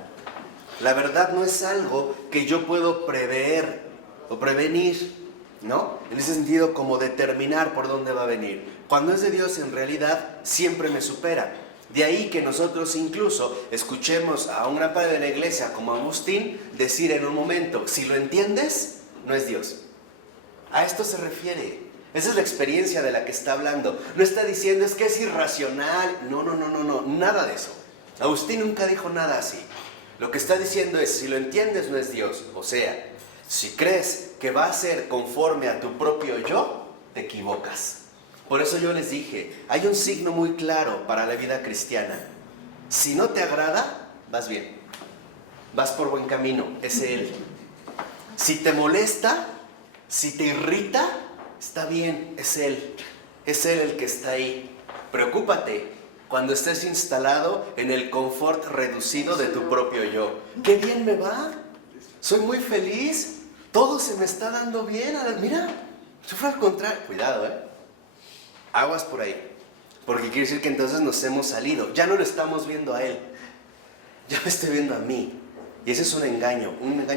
La verdad no es algo que yo puedo prever o prevenir, ¿no? En ese sentido, como determinar por dónde va a venir. Cuando es de Dios, en realidad, siempre me supera. De ahí que nosotros incluso escuchemos a un gran padre de la iglesia como Agustín decir en un momento, si lo entiendes, no es Dios. A esto se refiere. Esa es la experiencia de la que está hablando. No está diciendo es que es irracional. No, nada de eso. Agustín nunca dijo nada así. Lo que está diciendo es, si lo entiendes, no es Dios. O sea, si crees que va a ser conforme a tu propio yo, te equivocas. Por eso yo les dije, hay un signo muy claro para la vida cristiana. Si no te agrada, vas bien. Vas por buen camino, es Él. Si te molesta, si te irrita, está bien, es Él. Es Él el que está ahí. Preocúpate cuando estés instalado en el confort reducido de tu propio yo. ¡Qué bien me va! Soy muy feliz. Todo se me está dando bien. Mira, yo fue al contrario. Cuidado, aguas por ahí. Porque quiere decir que entonces nos hemos salido. Ya no lo estamos viendo a Él. Ya me estoy viendo a mí. Y ese es un engaño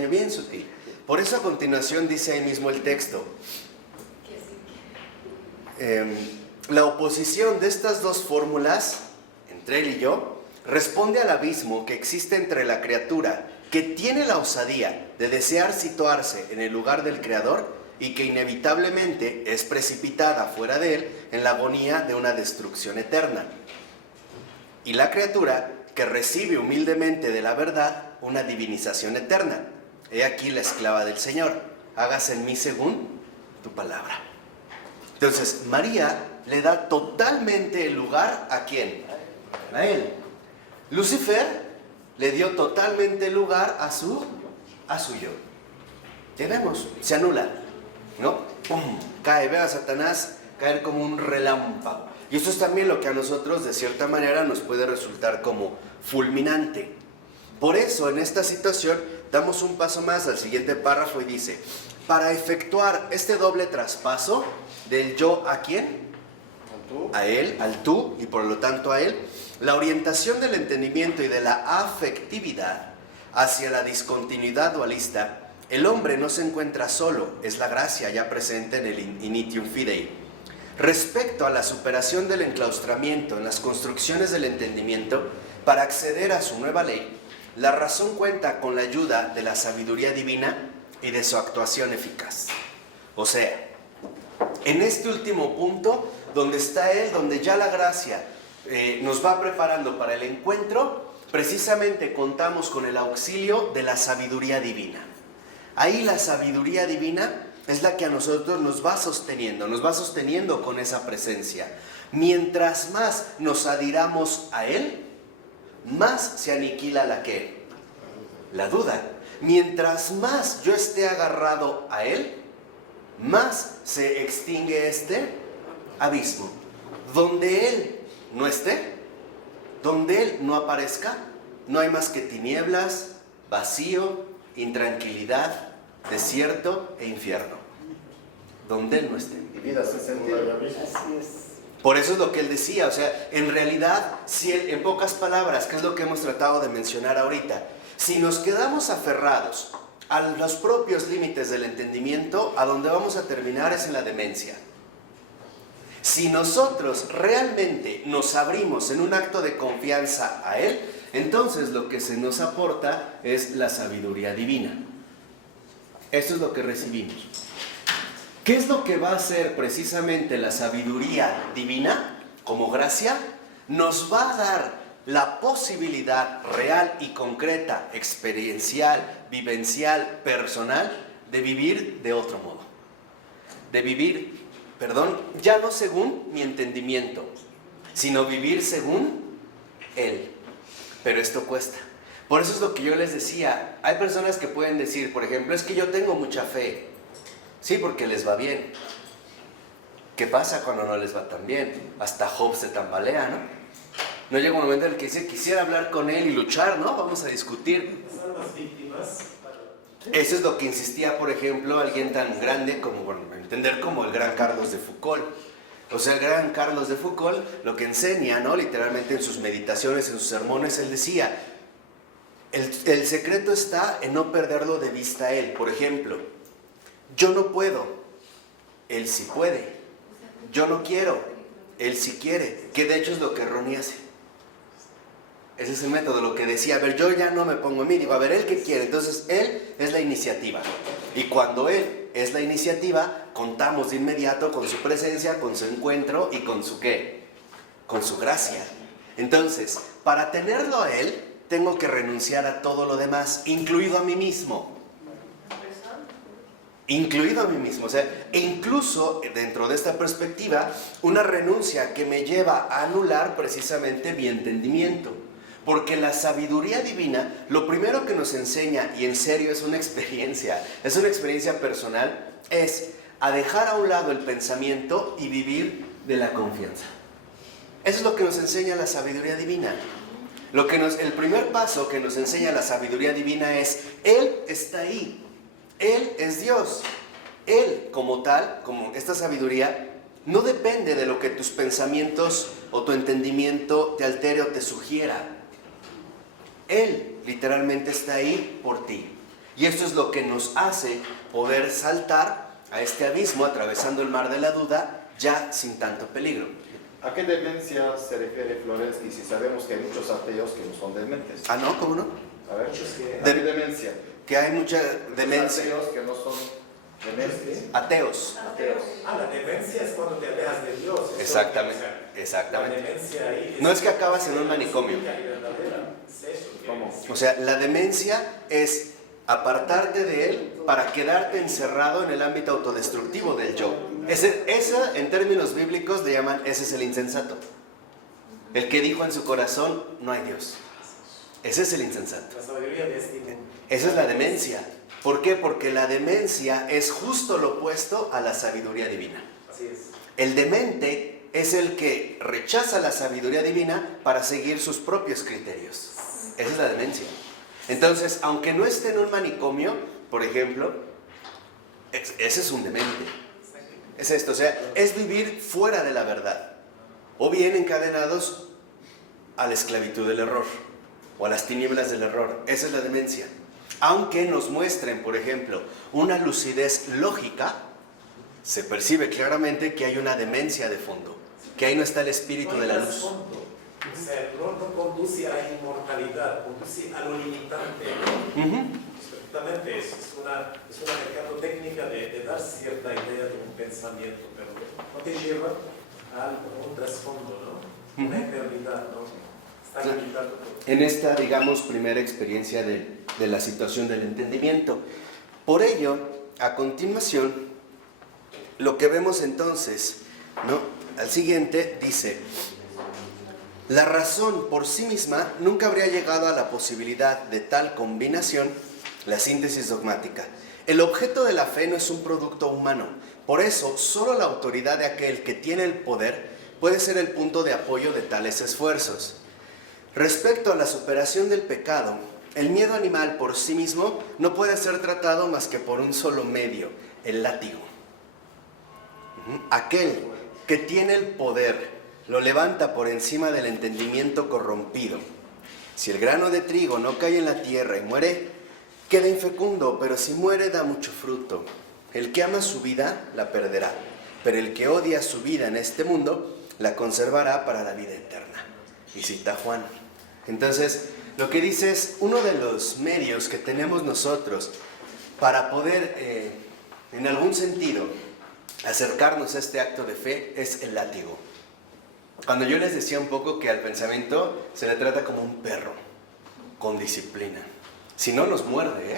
bien sutil. Por eso a continuación dice ahí mismo el texto. La oposición de estas dos fórmulas, entre él y yo, responde al abismo que existe entre la criatura que tiene la osadía de desear situarse en el lugar del Creador y que inevitablemente es precipitada fuera de él en la agonía de una destrucción eterna. Y la criatura que recibe humildemente de la verdad una divinización eterna. He aquí la esclava del Señor, hágase en mí según tu palabra. Entonces, María le da totalmente el lugar ¿a quién? A él. Lucifer le dio totalmente el lugar a su yo. Ya vemos, se anula, ¿no? ¡Pum! Cae, ve a Satanás caer como un relámpago. Y esto es también lo que a nosotros de cierta manera nos puede resultar como fulminante. Por eso en esta situación damos un paso más al siguiente párrafo y dice, para efectuar este doble traspaso del yo ¿a quién? A él, al tú y por lo tanto a él, la orientación del entendimiento y de la afectividad hacia la discontinuidad dualista, el hombre no se encuentra solo, es la gracia ya presente en el initium fidei. Respecto a la superación del enclaustramiento en las construcciones del entendimiento, para acceder a su nueva ley, la razón cuenta con la ayuda de la sabiduría divina y de su actuación eficaz. O sea, en este último punto, donde está Él, donde ya la gracia nos va preparando para el encuentro, precisamente contamos con el auxilio de la sabiduría divina. Ahí la sabiduría divina es la que a nosotros nos va sosteniendo con esa presencia. Mientras más nos adhiramos a Él, más se aniquila la duda. Mientras más yo esté agarrado a Él, más se extingue este abismo. Donde Él no esté, donde Él no aparezca, no hay más que tinieblas, vacío, intranquilidad, desierto e infierno. Donde Él no esté. Y vida sin sentido. Así es. Por eso es lo que él decía, o sea, en realidad, si en pocas palabras, que es lo que hemos tratado de mencionar ahorita, si nos quedamos aferrados a los propios límites del entendimiento, a donde vamos a terminar es en la demencia. Si nosotros realmente nos abrimos en un acto de confianza a Él, entonces lo que se nos aporta es la sabiduría divina. Eso es lo que recibimos. ¿Qué es lo que va a hacer precisamente la sabiduría divina como gracia? Nos va a dar la posibilidad real y concreta, experiencial, vivencial, personal, de vivir de otro modo. De vivir, ya no según mi entendimiento, sino vivir según Él. Pero esto cuesta. Por eso es lo que yo les decía. Hay personas que pueden decir, por ejemplo, es que yo tengo mucha fe. Sí, porque les va bien. ¿Qué pasa cuando no les va tan bien? Hasta Job se tambalea, ¿no? No llega un momento en el que dice, quisiera hablar con él y luchar, ¿no? Vamos a discutir. Son las víctimas. Eso es lo que insistía, por ejemplo, alguien tan grande como, bueno, entender como el gran Carlos de Foucault. O sea, el gran Carlos de Foucault lo que enseña, ¿no? Literalmente en sus meditaciones, en sus sermones, él decía, el secreto está en no perderlo de vista a él. Por ejemplo, yo no puedo, él sí puede. Yo no quiero, él sí quiere. Que de hecho es lo que Ronnie hace. Ese es el método, lo que decía, a ver, yo ya no me pongo en mí, digo, a ver, ¿él qué quiere? Entonces, él es la iniciativa. Y cuando él es la iniciativa, contamos de inmediato con su presencia, con su encuentro y con su ¿qué? Con su gracia. Entonces, para tenerlo a él, tengo que renunciar a todo lo demás, incluido a mí mismo. Incluido a mí mismo, o sea, e incluso dentro de esta perspectiva, una renuncia que me lleva a anular precisamente mi entendimiento. Porque la sabiduría divina, lo primero que nos enseña, y en serio es una experiencia personal, es a dejar a un lado el pensamiento y vivir de la confianza. Eso es lo que nos enseña la sabiduría divina. El primer paso que nos enseña la sabiduría divina es, Él está ahí, Él es Dios. Él como tal, como esta sabiduría, no depende de lo que tus pensamientos o tu entendimiento te altere o te sugiera. Él literalmente está ahí por ti. Y esto es lo que nos hace poder saltar a este abismo atravesando el mar de la duda ya sin tanto peligro. ¿A qué demencia se refiere Florensky si sabemos que hay muchos ateos que no son dementes? Ah, ¿no? ¿Cómo no? A ver, Muchos que- ¿a qué demencia? Que hay mucha demencia. Ateos que no son dementes. Ateos. Ateos. La demencia es cuando te alejas de Dios. Eso, Exactamente, o sea, exactamente. La demencia ahí No es que acabas en un manicomio. Es verdadera. Es eso que ¿Cómo? es. O sea, la demencia es apartarte de él para quedarte encerrado en el ámbito autodestructivo del yo. Esa, en términos bíblicos, le llaman, ese es el insensato. El que dijo en su corazón, no hay Dios. Ese es el insensato. La sabiduría de este mundo. Esa es la demencia. ¿Por qué? Porque la demencia es justo lo opuesto a la sabiduría divina. Así es. El demente es el que rechaza la sabiduría divina para seguir sus propios criterios. Esa es la demencia. Entonces, aunque no esté en un manicomio, por ejemplo, ese es un demente. Es esto, o sea, es vivir fuera de la verdad. O bien encadenados a la esclavitud del error o a las tinieblas del error. Esa es la demencia. Aunque nos muestren, por ejemplo, una lucidez lógica, se percibe claramente que hay una demencia de fondo, que ahí no está el espíritu de la luz. O sea, no conduce a la inmortalidad, conduce a lo limitante. Perfectamente, es una mercadotecnia de dar cierta idea de un pensamiento, pero no te lleva a un trasfondo, ¿no? Una eternidad, ¿no? Está limitado todo. En esta, digamos, primera experiencia de la situación del entendimiento. Por ello, a continuación, lo que vemos entonces, ¿no? Al siguiente dice, la razón por sí misma nunca habría llegado a la posibilidad de tal combinación, la síntesis dogmática. El objeto de la fe no es un producto humano, por eso solo la autoridad de aquel que tiene el poder puede ser el punto de apoyo de tales esfuerzos. Respecto a la superación del pecado, el miedo animal por sí mismo no puede ser tratado más que por un solo medio, el látigo. Aquel que tiene el poder lo levanta por encima del entendimiento corrompido. Si el grano de trigo no cae en la tierra y muere, queda infecundo, pero si muere da mucho fruto. El que ama su vida la perderá, pero el que odia su vida en este mundo la conservará para la vida eterna. Y cita Juan. Entonces, lo que dice es, uno de los medios que tenemos nosotros para poder, en algún sentido, acercarnos a este acto de fe es el látigo. Cuando yo les decía un poco que al pensamiento se le trata como un perro, con disciplina. Si no nos muerde,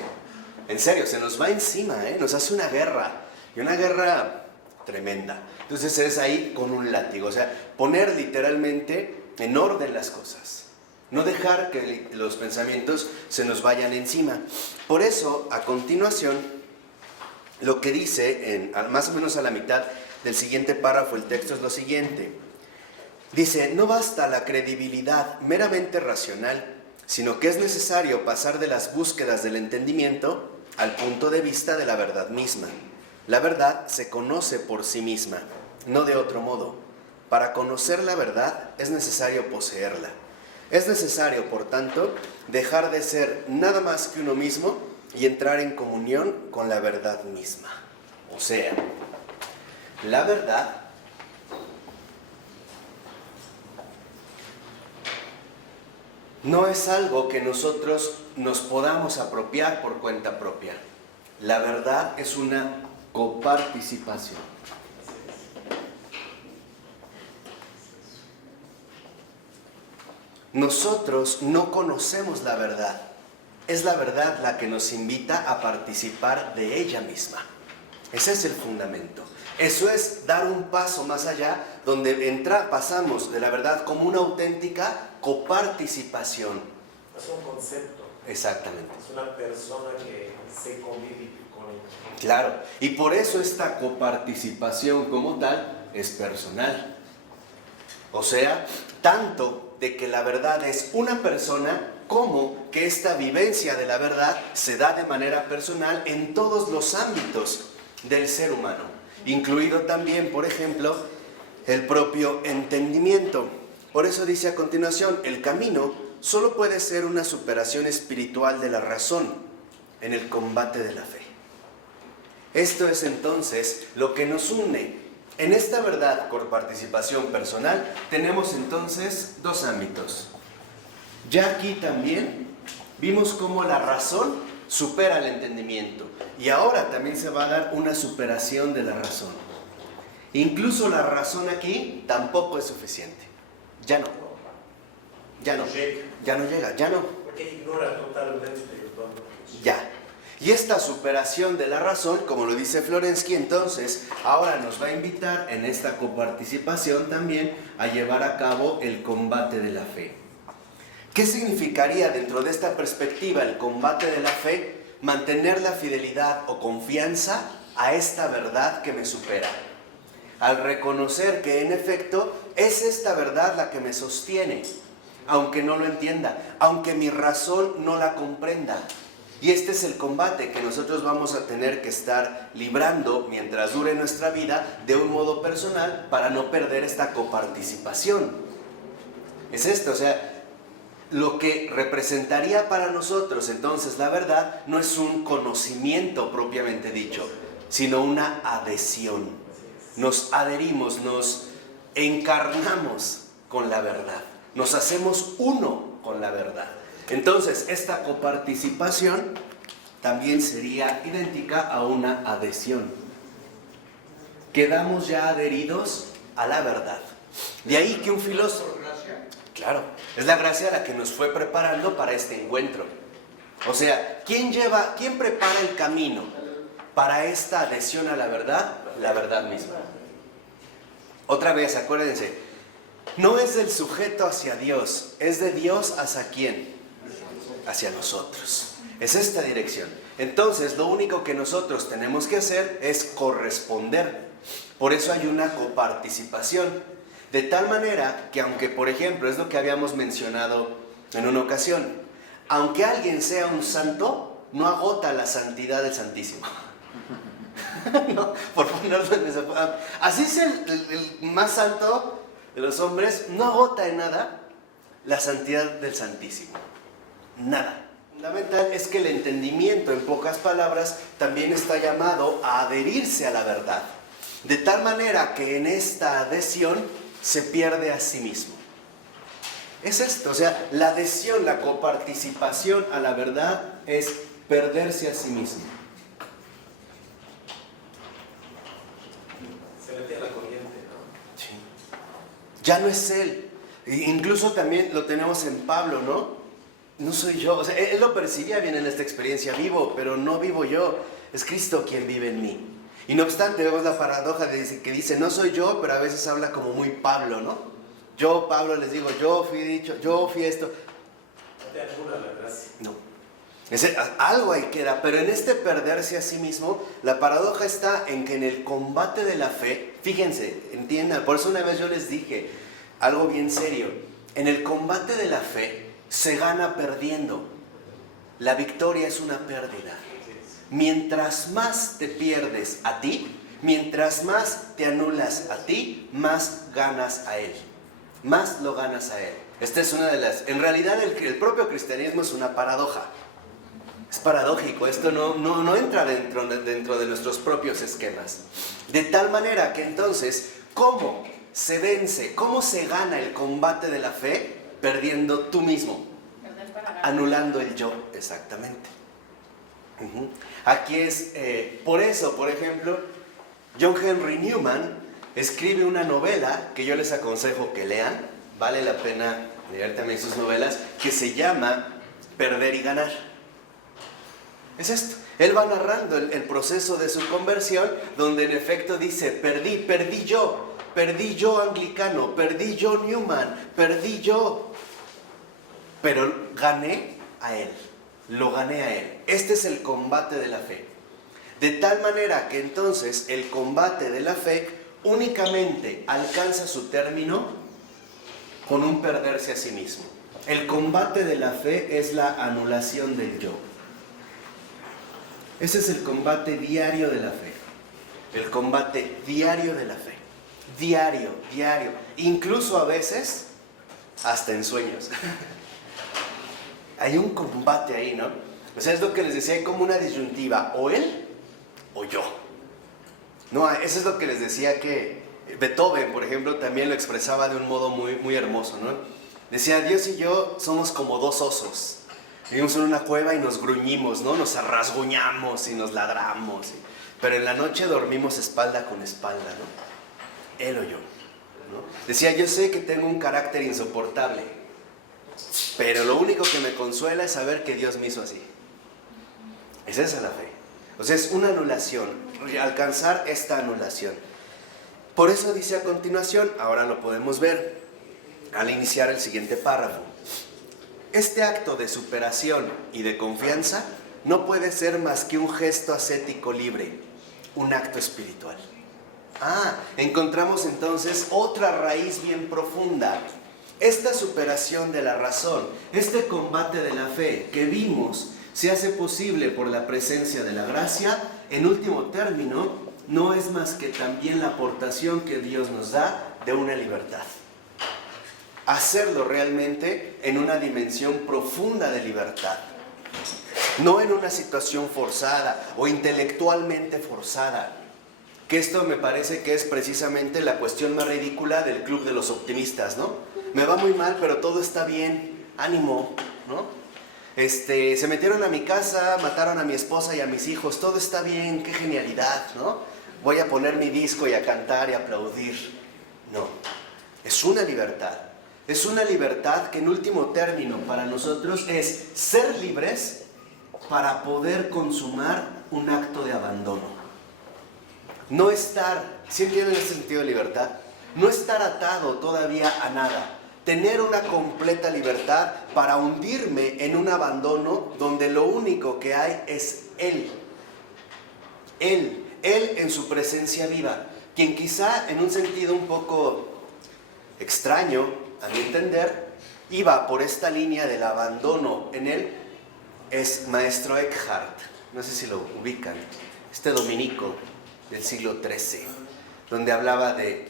en serio, se nos va encima, nos hace una guerra, y una guerra tremenda. Entonces es ahí con un látigo, o sea, poner literalmente en orden las cosas. no dejar que los pensamientos se nos vayan encima. Por eso, a continuación, lo que dice, más o menos a la mitad del siguiente párrafo, el texto es lo siguiente. Dice, no basta la credibilidad meramente racional, sino que es necesario pasar de las búsquedas del entendimiento al punto de vista de la verdad misma. La verdad se conoce por sí misma, no de otro modo. Para conocer la verdad es necesario poseerla. Es necesario, por tanto, dejar de ser nada más que uno mismo y entrar en comunión con la verdad misma. O sea, la verdad no es algo que nosotros nos podamos apropiar por cuenta propia. La verdad es una coparticipación. Nosotros no conocemos la verdad. Es la verdad la que nos invita a participar de ella misma. Ese es el fundamento. Eso es dar un paso más allá, donde pasamos de la verdad como una auténtica coparticipación. Es un concepto. Exactamente. Es una persona que se convive con él. Claro, y por eso esta coparticipación como tal es personal. O sea, tanto de que la verdad es una persona, como que esta vivencia de la verdad se da de manera personal en todos los ámbitos del ser humano, incluido también, por ejemplo, el propio entendimiento. Por eso dice a continuación, el camino solo puede ser una superación espiritual de la razón en el combate de la fe. Esto es entonces lo que nos une. En esta verdad por participación personal tenemos entonces dos ámbitos. Ya aquí también vimos cómo la razón supera el entendimiento y ahora también se va a dar una superación de la razón. Incluso la razón aquí tampoco es suficiente. Ya no. Ya no. Ya no llega, ya no. Porque ignora totalmente el don. Ya. Y esta superación de la razón, como lo dice Florensky, entonces, ahora nos va a invitar en esta coparticipación también a llevar a cabo el combate de la fe. ¿Qué significaría dentro de esta perspectiva el combate de la fe? Mantener la fidelidad o confianza a esta verdad que me supera. Al reconocer que en efecto es esta verdad la que me sostiene, aunque no lo entienda, aunque mi razón no la comprenda. Y este es el combate que nosotros vamos a tener que estar librando mientras dure nuestra vida de un modo personal para no perder esta coparticipación. Es esto, o sea, lo que representaría para nosotros entonces la verdad no es un conocimiento propiamente dicho, sino una adhesión. Nos adherimos, nos encarnamos con la verdad, nos hacemos uno con la verdad. Entonces, esta coparticipación también sería idéntica a una adhesión. Quedamos ya adheridos a la verdad. De ahí que un filósofo... Claro, es la gracia la que nos fue preparando para este encuentro. O sea, ¿quién prepara el camino para esta adhesión a la verdad? La verdad misma. Otra vez, acuérdense, no es del sujeto hacia Dios, es de Dios hacia quién. Hacia nosotros. Es esta dirección. Entonces, lo único que nosotros tenemos que hacer es corresponder. Por eso hay una coparticipación. De tal manera que aunque, por ejemplo, es lo que habíamos mencionado en una ocasión, aunque alguien sea un santo, no agota la santidad del Santísimo. No, por ponerlo en esa... Así es el más santo de los hombres, no agota en nada la santidad del Santísimo. Nada. Fundamental es que el entendimiento, en pocas palabras, también está llamado a adherirse a la verdad. De tal manera que en esta adhesión se pierde a sí mismo. Es esto, o sea, la adhesión, la coparticipación a la verdad es perderse a sí mismo. Se mete a la corriente, ¿no? Sí. Ya no es él. Incluso también lo tenemos en Pablo, ¿no? No soy yo, o sea, él lo percibía bien en esta experiencia, vivo, pero no vivo yo, es Cristo quien vive en mí. Y no obstante, vemos la paradoja que dice, no soy yo, pero a veces habla como muy Pablo, ¿no? Yo, Pablo, les digo, yo fui esto. te anula la gracia. No. Algo ahí queda, pero en este perderse a sí mismo, la paradoja está en que en el combate de la fe, fíjense, entiendan, por eso una vez yo les dije algo bien serio, en el combate de la fe se gana perdiendo, la victoria es una pérdida. Mientras más te pierdes a ti, mientras más te anulas a ti, más ganas a Él, más lo ganas a Él. Esta es una de las, en realidad el propio cristianismo es una paradoja. Es paradójico, esto no entra dentro de nuestros propios esquemas. De tal manera que entonces, ¿cómo se vence? ¿Cómo se gana el combate de la fe? Perdiendo tú mismo, anulando el yo, exactamente. Aquí es, por eso, por ejemplo, John Henry Newman escribe una novela que yo les aconsejo que lean, vale la pena leer también sus novelas, que se llama Perder y Ganar. Es esto, él va narrando el proceso de su conversión, donde en efecto dice, perdí yo anglicano, perdí yo Newman, perdí yo, pero gané a Él, lo gané a Él. Este es el combate de la fe. De tal manera que entonces el combate de la fe únicamente alcanza su término con un perderse a sí mismo. El combate de la fe es la anulación del yo. Ese es el combate diario de la fe. El combate diario de la fe. Diario. Incluso a veces, hasta en sueños. Hay un combate ahí, ¿no? O sea, es lo que les decía, hay como una disyuntiva. O él, o yo. No, eso es lo que les decía que Beethoven, por ejemplo, también lo expresaba de un modo muy hermoso, ¿no? Decía, Dios y yo somos como dos osos. Vivimos en una cueva y nos gruñimos, ¿no? Nos rasguñamos y nos ladramos. Pero en la noche dormimos espalda con espalda, ¿no? Él o yo, ¿no? Decía, yo sé que tengo un carácter insoportable, pero lo único que me consuela es saber que Dios me hizo así. Es esa la fe. O sea, es una anulación, alcanzar esta anulación. Por eso dice a continuación, ahora lo podemos ver, al iniciar el siguiente párrafo. Este acto de superación y de confianza no puede ser más que un gesto ascético libre, un acto espiritual. Encontramos entonces otra raíz bien profunda. Esta superación de la razón, este combate de la fe que vimos, se hace posible por la presencia de la gracia. En último término, no es más que también la aportación que Dios nos da de una libertad. Hacerlo realmente en una dimensión profunda de libertad, no en una situación forzada o intelectualmente forzada, que esto me parece que es precisamente la cuestión más ridícula del club de los optimistas, ¿no? Me va muy mal, pero todo está bien, ánimo, ¿no? Se metieron a mi casa, mataron a mi esposa y a mis hijos, todo está bien, qué genialidad, ¿no? Voy a poner mi disco y a cantar y a aplaudir. No, es una libertad. Es una libertad que en último término para nosotros es ser libres para poder consumar un acto de abandono. No estar, ¿sí entienden este sentido de libertad? No estar atado todavía a nada. Tener una completa libertad para hundirme en un abandono donde lo único que hay es Él. Él en su presencia viva, quien quizá en un sentido un poco extraño, a mi entender, iba por esta línea del abandono en él, es Maestro Eckhart. No sé si lo ubican, este dominico del siglo XIII, donde hablaba del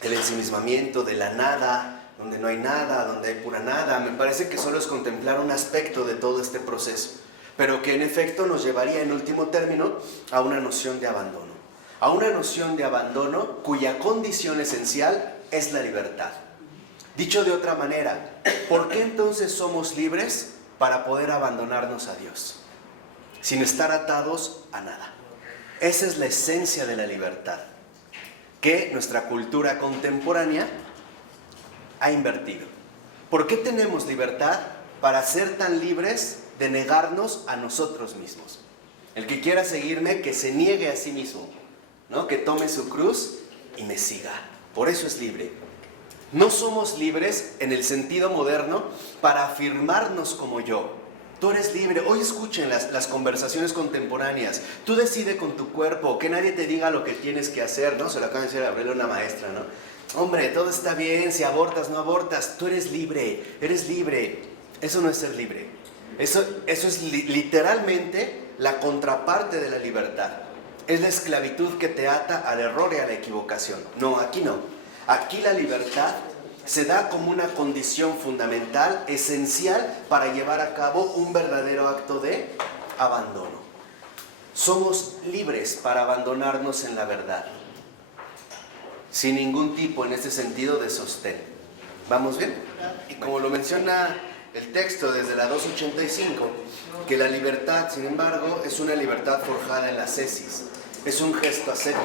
ensimismamiento, de la nada, donde no hay nada, donde hay pura nada. Me parece que solo es contemplar un aspecto de todo este proceso, pero que en efecto nos llevaría en último término a una noción de abandono. A una noción de abandono cuya condición esencial es la libertad. Dicho de otra manera, ¿por qué entonces somos libres para poder abandonarnos a Dios? Sin estar atados a nada. Esa es la esencia de la libertad, que nuestra cultura contemporánea ha invertido. ¿Por qué tenemos libertad? Para ser tan libres de negarnos a nosotros mismos. El que quiera seguirme, que se niegue a sí mismo, ¿no? Que tome su cruz y me siga. Por eso es libre. No somos libres en el sentido moderno para afirmarnos como yo. Tú eres libre. Hoy escuchen las conversaciones contemporáneas. Tú decides con tu cuerpo, que nadie te diga lo que tienes que hacer, ¿no? Se lo acaba de decir a Gabriela, una maestra, ¿no? Hombre, todo está bien, si abortas, no abortas. Tú eres libre, eres libre. Eso no es ser libre. Eso es literalmente la contraparte de la libertad. Es la esclavitud que te ata al error y a la equivocación. No, aquí no. Aquí la libertad se da como una condición fundamental, esencial, para llevar a cabo un verdadero acto de abandono. Somos libres para abandonarnos en la verdad, sin ningún tipo, en este sentido, de sostén. ¿Vamos bien? Y como lo menciona el texto desde la 285, que la libertad, sin embargo, es una libertad forjada en la ascesis, es un gesto ascético.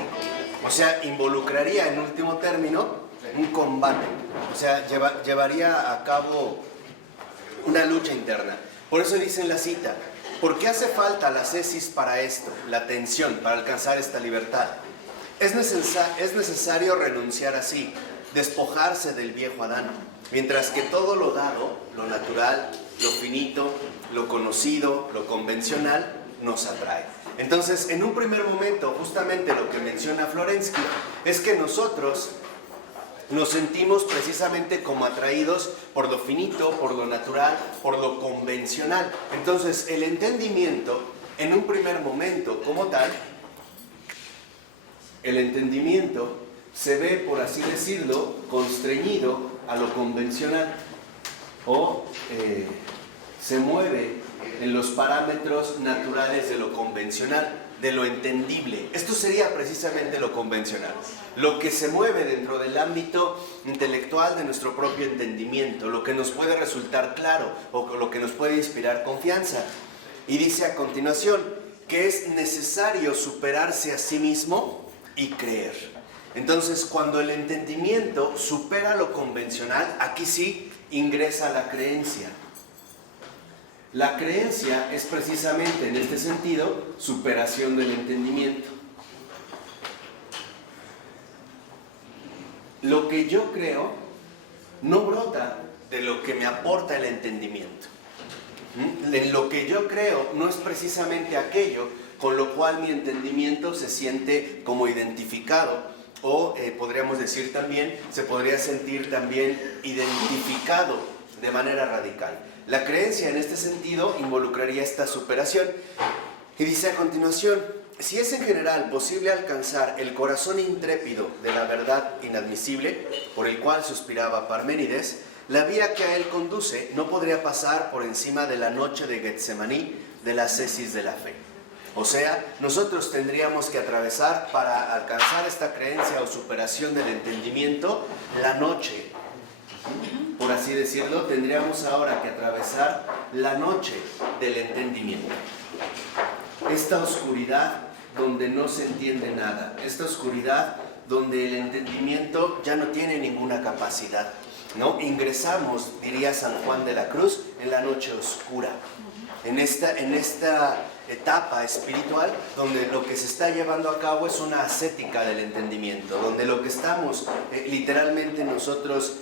O sea, involucraría en último término un combate, o sea, llevaría a cabo una lucha interna. Por eso dice en la cita, ¿por qué hace falta la ascesis para esto, la tensión, para alcanzar esta libertad? Es necesario renunciar así, despojarse del viejo Adán, mientras que todo lo dado, lo natural, lo finito, lo conocido, lo convencional, nos atrae. Entonces, en un primer momento, justamente lo que menciona Florensky es que nosotros nos sentimos precisamente como atraídos por lo finito, por lo natural, por lo convencional. Entonces, el entendimiento, en un primer momento como tal, el entendimiento se ve, por así decirlo, constreñido a lo convencional o se mueve en los parámetros naturales de lo convencional, de lo entendible. Esto sería precisamente lo convencional, lo que se mueve dentro del ámbito intelectual de nuestro propio entendimiento, lo que nos puede resultar claro o lo que nos puede inspirar confianza. Y dice a continuación que es necesario superarse a sí mismo y creer. Entonces, cuando el entendimiento supera lo convencional, aquí sí ingresa la creencia. La creencia es precisamente, en este sentido, superación del entendimiento. Lo que yo creo no brota de lo que me aporta el entendimiento. En lo que yo creo no es precisamente aquello con lo cual mi entendimiento se siente como identificado, o podríamos decir también, se podría sentir también identificado de manera radical. La creencia en este sentido involucraría esta superación. Y dice a continuación, si es en general posible alcanzar el corazón intrépido de la verdad inadmisible, por el cual suspiraba Parménides, la vía que a él conduce no podría pasar por encima de la noche de Getsemaní de la ascesis de la fe. O sea, nosotros tendríamos que atravesar, para alcanzar esta creencia o superación del entendimiento, la noche. Por así decirlo, tendríamos ahora que atravesar la noche del entendimiento. Esta oscuridad donde no se entiende nada, esta oscuridad donde el entendimiento ya no tiene ninguna capacidad, ¿no? Ingresamos, diría San Juan de la Cruz, en la noche oscura, en esta etapa espiritual donde lo que se está llevando a cabo es una ascética del entendimiento, donde lo que estamos literalmente nosotros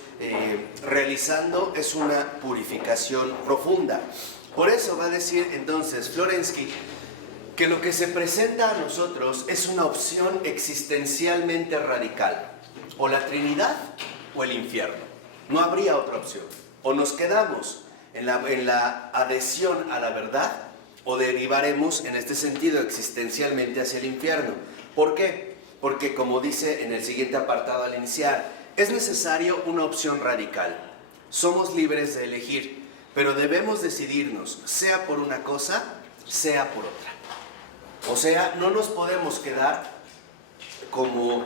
realizando es una purificación profunda. Por eso va a decir entonces Florensky que lo que se presenta a nosotros es una opción existencialmente radical, o la Trinidad o el infierno. No habría otra opción. O nos quedamos en la adhesión a la verdad, o derivaremos en este sentido existencialmente hacia el infierno. ¿Por qué? Porque, como dice en el siguiente apartado al iniciar, es necesario una opción radical. Somos libres de elegir, pero debemos decidirnos, sea por una cosa, sea por otra. O sea, no nos podemos quedar como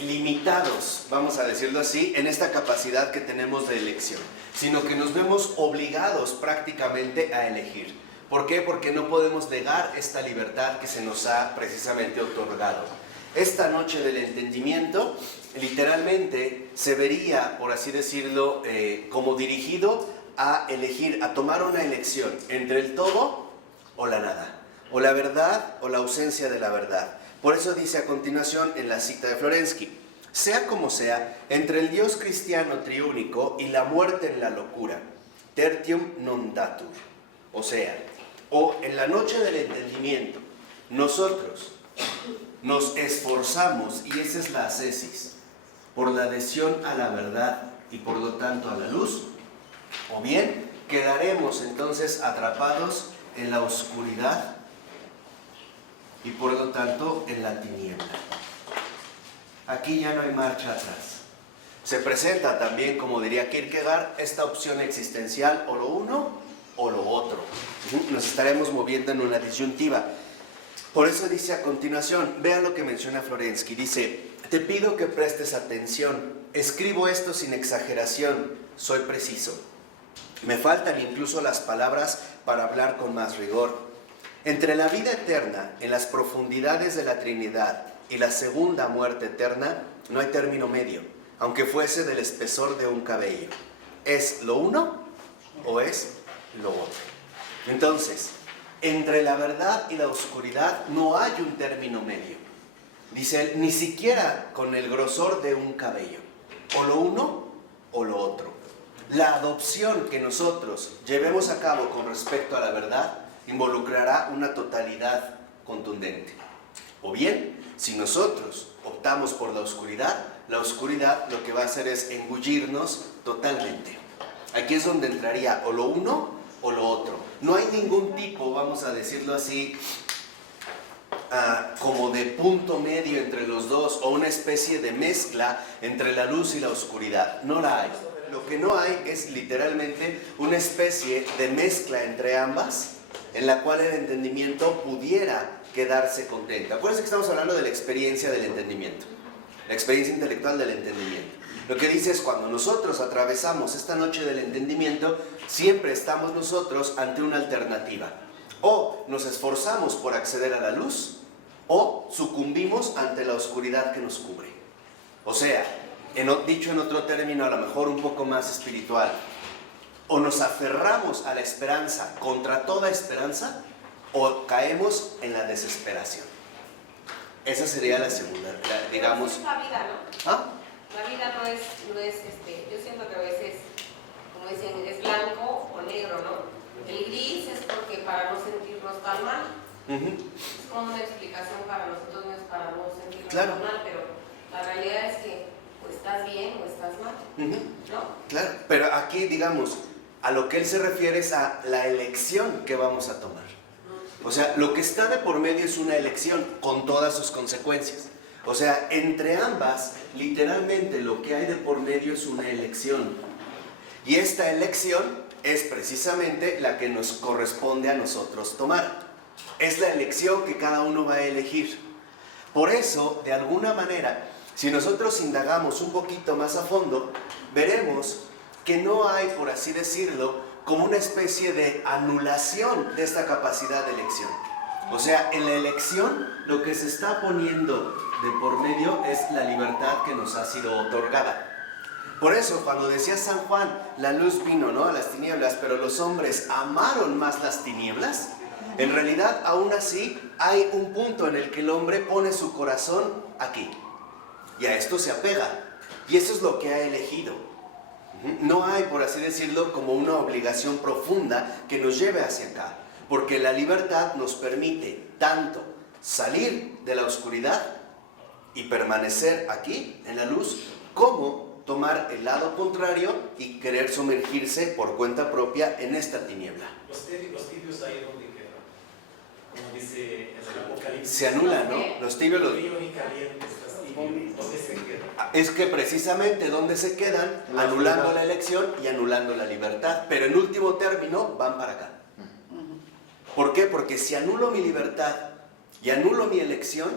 limitados, vamos a decirlo así, en esta capacidad que tenemos de elección, sino que nos vemos obligados prácticamente a elegir. ¿Por qué? Porque no podemos negar esta libertad que se nos ha precisamente otorgado. Esta noche del entendimiento, literalmente, se vería, por así decirlo, como dirigido a elegir, a tomar una elección entre el todo o la nada, o la verdad o la ausencia de la verdad. Por eso dice a continuación en la cita de Florensky, Sea como sea, entre el Dios cristiano triúnico y la muerte en la locura, tertium non datur, o sea, o en la noche del entendimiento, nosotros nos esforzamos, y esa es la ascesis, por la adhesión a la verdad y por lo tanto a la luz, o bien quedaremos entonces atrapados en la oscuridad y por lo tanto en la tiniebla. Aquí ya no hay marcha atrás. Se presenta también, como diría Kierkegaard, esta opción existencial, o lo uno o lo otro. Nos estaremos moviendo en una disyuntiva. Por eso dice a continuación, vean lo que menciona Florensky, dice: te pido que prestes atención, escribo esto sin exageración, soy preciso. Me faltan incluso las palabras para hablar con más rigor. Entre la vida eterna, en las profundidades de la Trinidad, y la segunda muerte eterna, no hay término medio, aunque fuese del espesor de un cabello. ¿Es lo uno o es lo otro? Entonces, entre la verdad y la oscuridad no hay un término medio. Dice él, ni siquiera con el grosor de un cabello. O lo uno o lo otro. La adopción que nosotros llevemos a cabo con respecto a la verdad involucrará una totalidad contundente. O bien, si nosotros optamos por la oscuridad lo que va a hacer es engullirnos totalmente. Aquí es donde entraría o lo uno o lo otro. No hay ningún tipo, vamos a decirlo así, como de punto medio entre los dos, o una especie de mezcla entre la luz y la oscuridad. No la hay. Lo que no hay es literalmente una especie de mezcla entre ambas, en la cual el entendimiento pudiera quedarse contento. Acuérdense que estamos hablando de la experiencia del entendimiento, la experiencia intelectual del entendimiento. Lo que dice es, cuando nosotros atravesamos esta noche del entendimiento, siempre estamos nosotros ante una alternativa. O nos esforzamos por acceder a la luz, o sucumbimos ante la oscuridad que nos cubre. O sea, dicho en otro término, a lo mejor un poco más espiritual, o nos aferramos a la esperanza contra toda esperanza, o caemos en la desesperación. Esa sería la segunda, digamos. Es la vida, ¿no? ¿Ah? La vida no es yo siento que a veces, como dicen, es blanco o negro, ¿no? El gris es porque para no sentirnos tan mal. Es como una explicación para nosotros, no es para no sentirnos tan mal, pero la realidad es que o estás bien o estás mal, ¿no? Claro, pero aquí, digamos, a lo que él se refiere es a la elección que vamos a tomar. O sea, lo que está de por medio es una elección con todas sus consecuencias. O sea, entre ambas, literalmente lo que hay de por medio es una elección. Y esta elección es precisamente la que nos corresponde a nosotros tomar. Es la elección que cada uno va a elegir. Por eso, de alguna manera, si nosotros indagamos un poquito más a fondo, veremos que no hay, por así decirlo, como una especie de anulación de esta capacidad de elección. O sea, en la elección lo que se está poniendo de por medio es la libertad que nos ha sido otorgada. Por eso, cuando decía San Juan, la luz vino, ¿no?, a las tinieblas, pero los hombres amaron más las tinieblas, en realidad, aún así, hay un punto en el que el hombre pone su corazón aquí, y a esto se apega, y eso es lo que ha elegido. No hay, por así decirlo, como una obligación profunda que nos lleve hacia acá, porque la libertad nos permite tanto salir de la oscuridad y permanecer aquí, en la luz, como tomar el lado contrario y querer sumergirse por cuenta propia en esta tiniebla. Los tibios ahí donde quedan, como dice en el Apocalipsis. Se anulan, ¿no? Los tibios los... Frío ni caliente, estás tibio. ¿Dónde se quedan? Es que precisamente donde se quedan, anulando la elección y anulando la libertad, pero en último término van para acá. ¿Por qué? Porque si anulo mi libertad y anulo mi elección,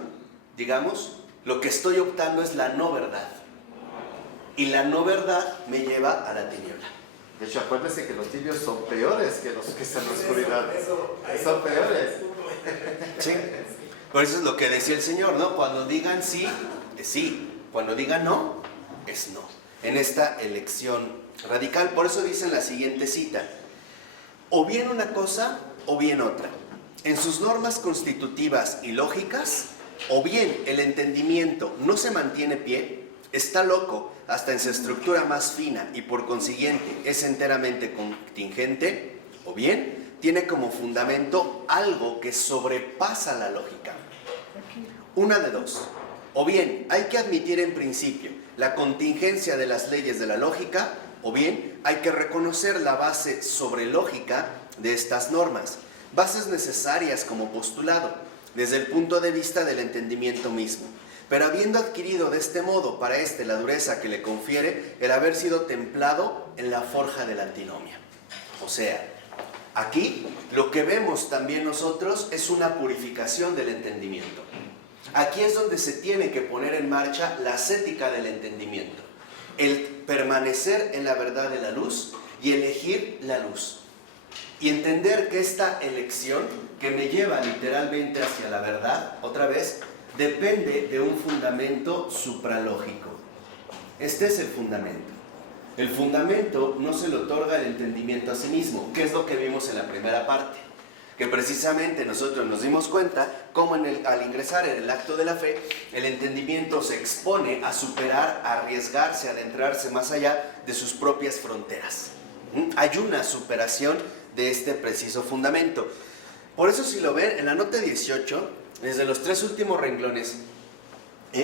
digamos, lo que estoy optando es la no verdad. Y la no verdad me lleva a la tiniebla. De hecho, acuérdense que los tibios son peores que los que están en la oscuridad. Son peores. Sí. Por eso es lo que decía el Señor, ¿no? Cuando digan sí, es sí. Cuando digan no, es no. En esta elección radical. Por eso dicen la siguiente cita: o bien una cosa o bien otra. En sus normas constitutivas y lógicas, o bien el entendimiento no se mantiene pie, está loco hasta en su estructura más fina y por consiguiente es enteramente contingente, o bien tiene como fundamento algo que sobrepasa la lógica. Una de dos. O bien hay que admitir en principio la contingencia de las leyes de la lógica, o bien hay que reconocer la base sobrelógica de estas normas, bases necesarias como postulado, desde el punto de vista del entendimiento mismo. Pero habiendo adquirido de este modo para éste la dureza que le confiere el haber sido templado en la forja de la antinomia. O sea, aquí lo que vemos también nosotros es una purificación del entendimiento. Aquí es donde se tiene que poner en marcha la ascética del entendimiento, el permanecer en la verdad de la luz y elegir la luz. Y entender que esta elección que me lleva literalmente hacia la verdad, otra vez, depende de un fundamento supralógico. Este es el fundamento. El fundamento no se le otorga el entendimiento a sí mismo, que es lo que vimos en la primera parte. Que precisamente nosotros nos dimos cuenta cómo al ingresar en el acto de la fe, el entendimiento se expone a superar, a arriesgarse, a adentrarse más allá de sus propias fronteras. Hay una superación de este preciso fundamento. Por eso, si lo ven en la nota 18, desde los 3 últimos renglones,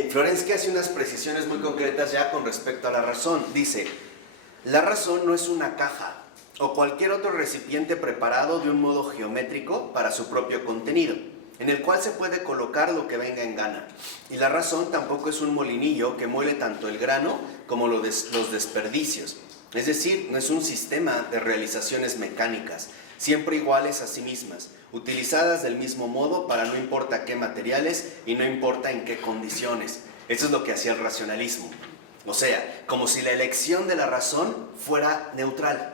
Florensky hace unas precisiones muy concretas ya con respecto a la razón. Dice, la razón no es una caja o cualquier otro recipiente preparado de un modo geométrico para su propio contenido, en el cual se puede colocar lo que venga en gana. Y la razón tampoco es un molinillo que muele tanto el grano como los desperdicios. Es decir, no es un sistema de realizaciones mecánicas, siempre iguales a sí mismas, utilizadas del mismo modo para no importa qué materiales y no importa en qué condiciones. Eso es lo que hacía el racionalismo. O sea, como si la elección de la razón fuera neutral,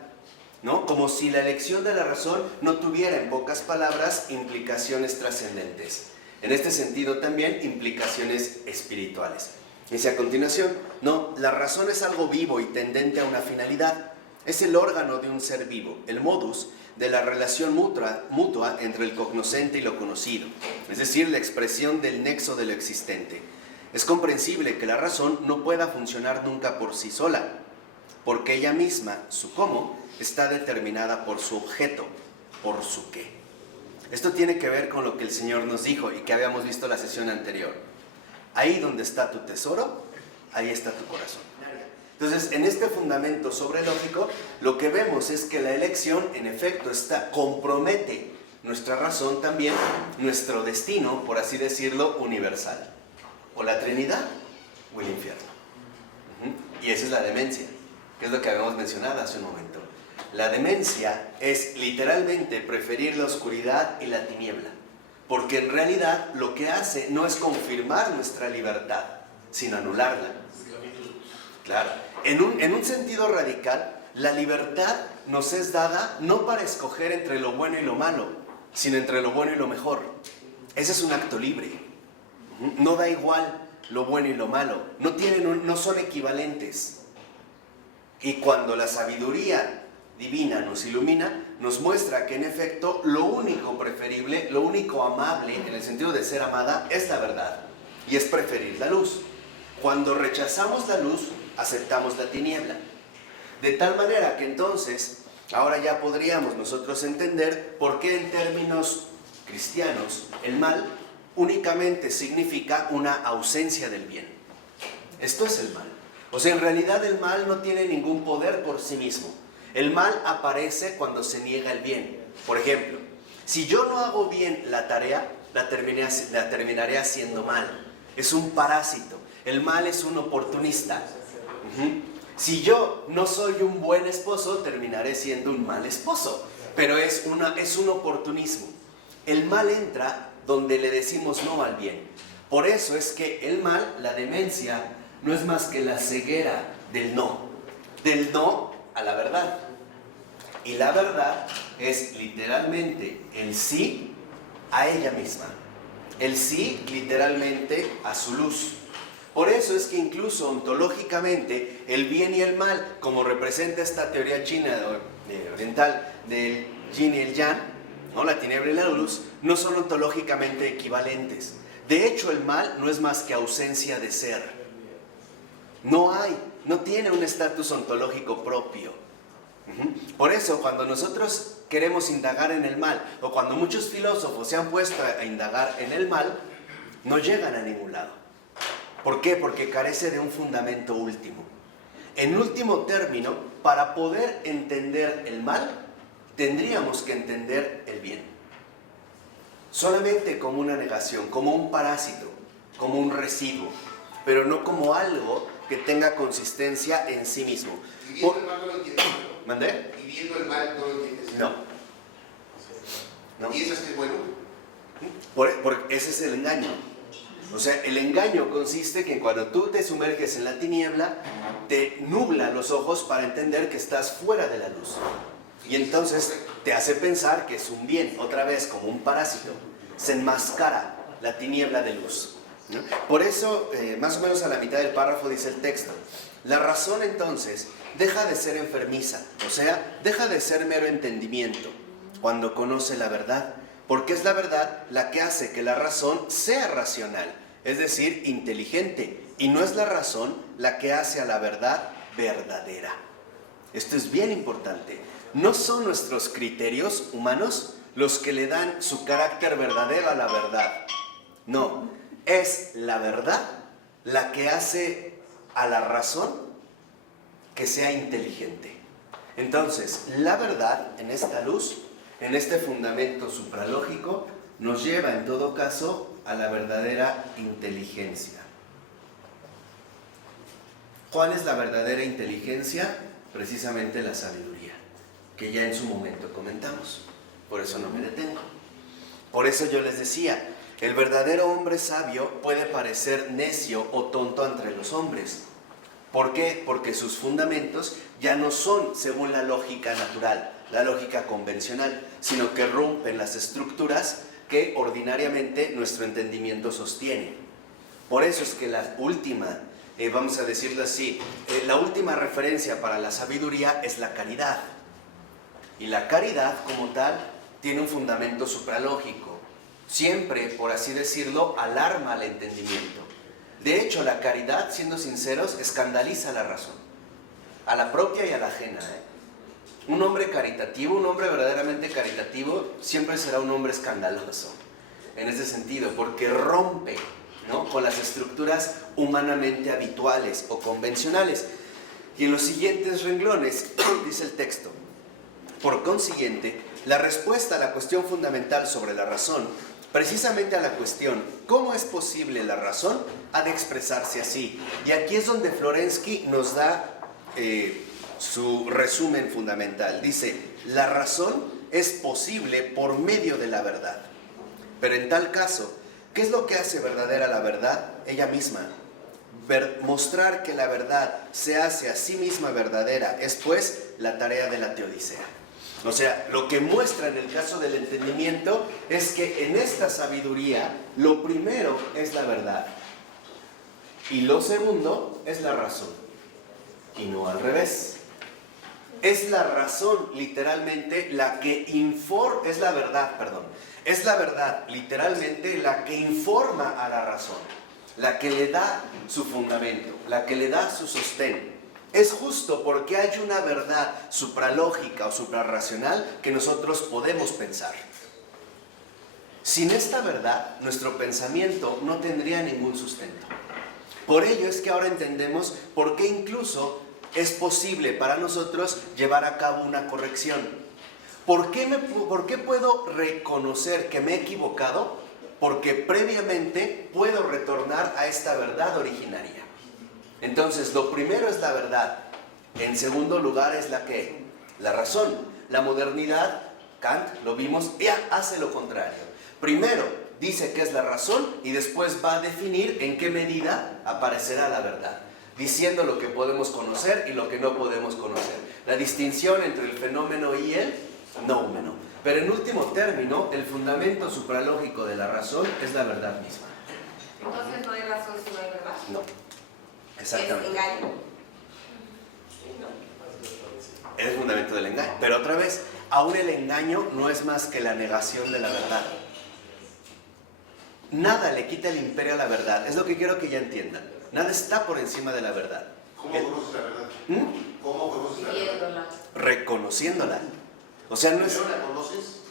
¿no? Como si la elección de la razón no tuviera, en pocas palabras, implicaciones trascendentes. En este sentido también implicaciones espirituales. Dice a continuación, no, la razón es algo vivo y tendente a una finalidad. Es el órgano de un ser vivo, el modus de la relación mutua entre el cognoscente y lo conocido, es decir, la expresión del nexo de lo existente. Es comprensible que la razón no pueda funcionar nunca por sí sola, porque ella misma, su cómo, está determinada por su objeto, por su qué. Esto tiene que ver con lo que el Señor nos dijo y que habíamos visto en la sesión anterior. Ahí donde está tu tesoro, ahí está tu corazón. Entonces, en este fundamento sobrelógico, lo que vemos es que la elección, en efecto, compromete nuestra razón también, nuestro destino, por así decirlo, universal. O la Trinidad, o el infierno. Y esa es la demencia, que es lo que habíamos mencionado hace un momento. La demencia es literalmente preferir la oscuridad y la tiniebla, porque en realidad lo que hace no es confirmar nuestra libertad, sino anularla. Claro, en un sentido radical, la libertad nos es dada no para escoger entre lo bueno y lo malo, sino entre lo bueno y lo mejor. Ese es un acto libre. No da igual lo bueno y lo malo, no son equivalentes. Y cuando la sabiduría divina nos ilumina, nos muestra que en efecto lo único preferible, lo único amable en el sentido de ser amada es la verdad, y es preferir la luz. Cuando rechazamos la luz, aceptamos la tiniebla. De tal manera que entonces, ahora ya podríamos nosotros entender por qué en términos cristianos el mal únicamente significa una ausencia del bien. Esto es el mal. O sea, en realidad el mal no tiene ningún poder por sí mismo. El mal aparece cuando se niega el bien. Por ejemplo, si yo no hago bien la tarea, la terminaré haciendo mal. Es un parásito. El mal es un oportunista. Si yo no soy un buen esposo, terminaré siendo un mal esposo. Pero es un oportunismo. El mal entra donde le decimos no al bien. Por eso es que el mal, la demencia, no es más que la ceguera del no a la verdad. Y la verdad es literalmente el sí a ella misma. El sí literalmente a su luz. Por eso es que incluso ontológicamente el bien y el mal, como representa esta teoría china oriental del yin y el yang, ¿no? La tiniebla y la luz, no son ontológicamente equivalentes. De hecho, el mal no es más que ausencia de ser. No tiene un estatus ontológico propio. Por eso, cuando nosotros queremos indagar en el mal, o cuando muchos filósofos se han puesto a indagar en el mal, no llegan a ningún lado. ¿Por qué? Porque carece de un fundamento último. En último término, para poder entender el mal, tendríamos que entender el bien. Solamente como una negación, como un parásito, como un residuo, pero no como algo que tenga consistencia en sí mismo. Y viendo el mal no lo entiendes, ¿no? ¿Mandé? Y viendo el mal no lo entiendes. No. ¿Piensas que es bueno? Ese es el engaño. O sea, el engaño consiste que cuando tú te sumerges en la tiniebla, te nubla los ojos para entender que estás fuera de la luz. Y entonces te hace pensar que es un bien, otra vez como un parásito. Se enmascara la tiniebla de luz, ¿no? Por eso, más o menos a la mitad del párrafo dice el texto: la razón entonces deja de ser enfermiza, o sea, deja de ser mero entendimiento cuando conoce la verdad, porque es la verdad la que hace que la razón sea racional, es decir, inteligente, y no es la razón la que hace a la verdad verdadera. Esto es bien importante. No son nuestros criterios humanos los que le dan su carácter verdadero a la verdad. No, es la verdad la que hace a la razón que sea inteligente. Entonces, la verdad en esta luz, en este fundamento supralógico, nos lleva en todo caso a la verdadera inteligencia. ¿Cuál es la verdadera inteligencia? Precisamente la sabiduría, que ya en su momento comentamos. Por eso no me detengo. Por eso yo les decía, el verdadero hombre sabio puede parecer necio o tonto entre los hombres. ¿Por qué? Porque sus fundamentos ya no son según la lógica natural, la lógica convencional, sino que rompen las estructuras que ordinariamente nuestro entendimiento sostiene. Por eso es que la última, vamos a decirlo así, la última referencia para la sabiduría es la caridad. Y la caridad como tal tiene un fundamento supralógico. Siempre, por así decirlo, alarma al entendimiento. De hecho, la caridad, siendo sinceros, escandaliza la razón, a la propia y a la ajena. Un hombre caritativo, un hombre verdaderamente caritativo, siempre será un hombre escandaloso, en ese sentido, porque rompe, ¿no?, con las estructuras humanamente habituales o convencionales. Y en los siguientes renglones dice el texto: por consiguiente, la respuesta a la cuestión fundamental sobre la razón, precisamente a la cuestión ¿cómo es posible la razón?, ha de expresarse así. Y aquí es donde Florensky nos da su resumen fundamental. Dice: la razón es posible por medio de la verdad. Pero en tal caso, ¿qué es lo que hace verdadera la verdad? Ella misma. Mostrar que la verdad se hace a sí misma verdadera es pues la tarea de la teodicea. O sea, lo que muestra en el caso del entendimiento es que en esta sabiduría lo primero es la verdad y lo segundo es la razón, y no al revés. Es la razón literalmente la que informa, es la verdad literalmente la que informa a la razón, la que le da su fundamento, la que le da su sostén. Es justo porque hay una verdad supralógica o suprarracional que nosotros podemos pensar. Sin esta verdad, nuestro pensamiento no tendría ningún sustento. Por ello es que ahora entendemos por qué incluso es posible para nosotros llevar a cabo una corrección. ¿Por qué puedo reconocer que me he equivocado? Porque previamente puedo retornar a esta verdad originaria. Entonces, lo primero es la verdad. En segundo lugar es la razón. La modernidad, Kant, lo vimos, ya hace lo contrario. Primero dice que es la razón y después va a definir en qué medida aparecerá la verdad, diciendo lo que podemos conocer y lo que no podemos conocer. La distinción entre el fenómeno y el noumeno. Pero en último término, el fundamento supralógico de la razón es la verdad misma. Entonces no hay razón si no hay verdad. No. Exactamente. Es engaño. Es el fundamento del engaño. Pero otra vez, aún el engaño no es más que la negación de la verdad. Nada le quita el imperio a la verdad. Es lo que quiero que ya entiendan. Nada está por encima de la verdad. ¿Cómo conoces la verdad? ¿Mm? ¿Cómo conoces la verdad? Viéndola. Reconociéndola. O sea, no es... ¿Primero la conoces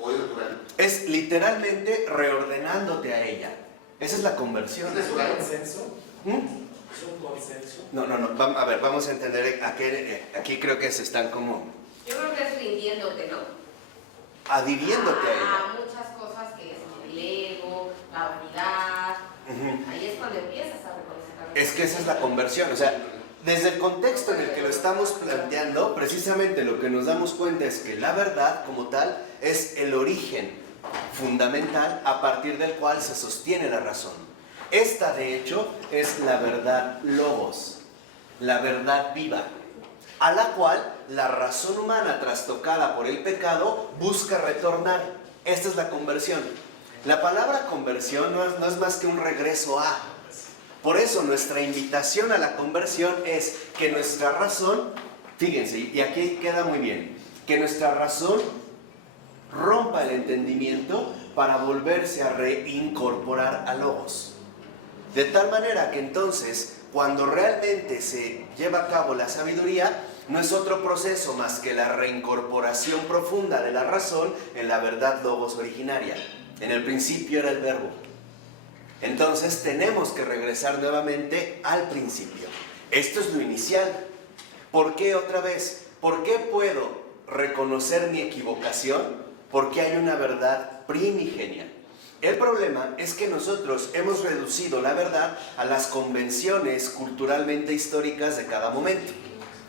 o es natural? Es literalmente reordenándote a ella. Esa es la conversión. ¿Es natural? ¿Consenso? ¿Mm? ¿Es un consenso? No. A ver, vamos a entender a qué, aquí creo que se están como Yo creo que es rindiéndote, ¿no? adhiriéndote a ella. A muchas cosas que son el ego, la vanidad. Ujú. Ahí es cuando empiezas a reconocer la verdad. Es que esa es la conversión. O sea, desde el contexto en el que lo estamos planteando, precisamente lo que nos damos cuenta es que la verdad como tal es el origen fundamental a partir del cual se sostiene la razón. Esta, de hecho, es la verdad logos, la verdad viva, a la cual la razón humana trastocada por el pecado busca retornar. Esta es la conversión. La palabra conversión no es más que un regreso a. Por eso nuestra invitación a la conversión es que nuestra razón, fíjense, y aquí queda muy bien, que nuestra razón rompa el entendimiento para volverse a reincorporar a logos. De tal manera que entonces, cuando realmente se lleva a cabo la sabiduría, no es otro proceso más que la reincorporación profunda de la razón en la verdad logos originaria. En el principio era el verbo. Entonces tenemos que regresar nuevamente al principio. Esto es lo inicial. ¿Por qué otra vez? ¿Por qué puedo reconocer mi equivocación? Porque hay una verdad primigenia. El problema es que nosotros hemos reducido la verdad a las convenciones culturalmente históricas de cada momento,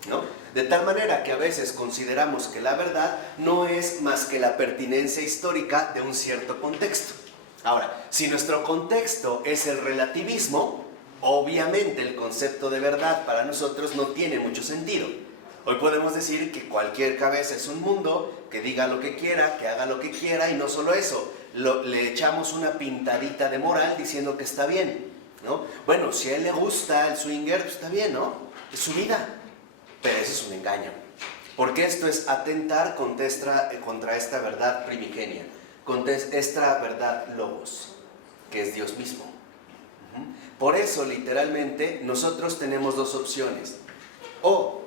¿no? De tal manera que a veces consideramos que la verdad no es más que la pertinencia histórica de un cierto contexto. Ahora, si nuestro contexto es el relativismo, obviamente el concepto de verdad para nosotros no tiene mucho sentido. Hoy podemos decir que cualquier cabeza es un mundo, que diga lo que quiera, que haga lo que quiera, y no solo eso, le echamos una pintadita de moral diciendo que está bien, ¿no? Bueno, si a él le gusta el swinger, pues está bien, ¿no? Es su vida, pero eso es un engaño, porque esto es atentar contra esta verdad primigenia, contra esta verdad logos, que es Dios mismo. Por eso, literalmente, nosotros tenemos dos opciones: o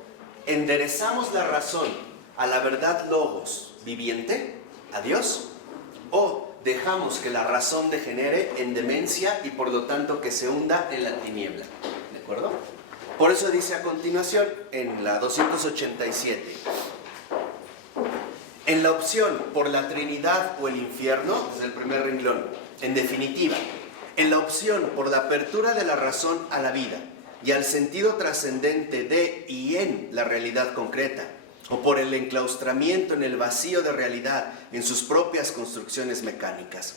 enderezamos la razón a la verdad logos viviente, a Dios, o dejamos que la razón degenere en demencia y por lo tanto que se hunda en la tiniebla. ¿De acuerdo? Por eso dice a continuación, en la 287, en la opción por la Trinidad o el infierno, desde el primer renglón, en definitiva, en la opción por la apertura de la razón a la vida y al sentido trascendente de y en la realidad concreta, o por el enclaustramiento en el vacío de realidad en sus propias construcciones mecánicas.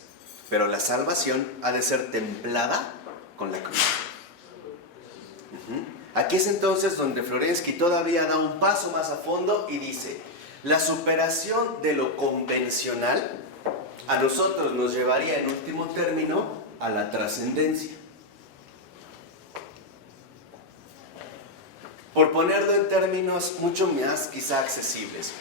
Pero la salvación ha de ser templada con la cruz. Aquí es entonces donde Florensky todavía da un paso más a fondo y dice: la superación de lo convencional a nosotros nos llevaría en último término a la trascendencia. Por ponerlo en términos mucho más quizá accesibles,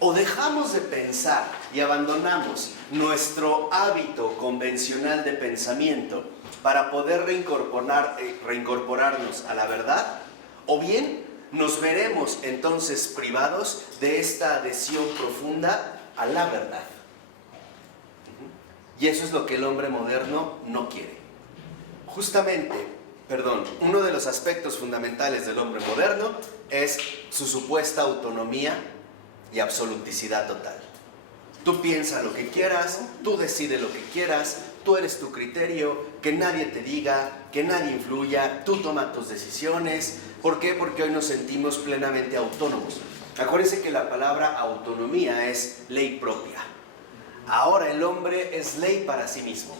o dejamos de pensar y abandonamos nuestro hábito convencional de pensamiento para poder reincorporarnos a la verdad, o bien nos veremos entonces privados de esta adhesión profunda a la verdad. Y eso es lo que el hombre moderno no quiere. Uno de los aspectos fundamentales del hombre moderno es su supuesta autonomía y absoluticidad total. Tú piensa lo que quieras, tú decides lo que quieras, tú eres tu criterio, que nadie te diga, que nadie influya, tú toma tus decisiones. ¿Por qué? Porque hoy nos sentimos plenamente autónomos. Acuérdense que la palabra autonomía es ley propia. Ahora el hombre es ley para sí mismo,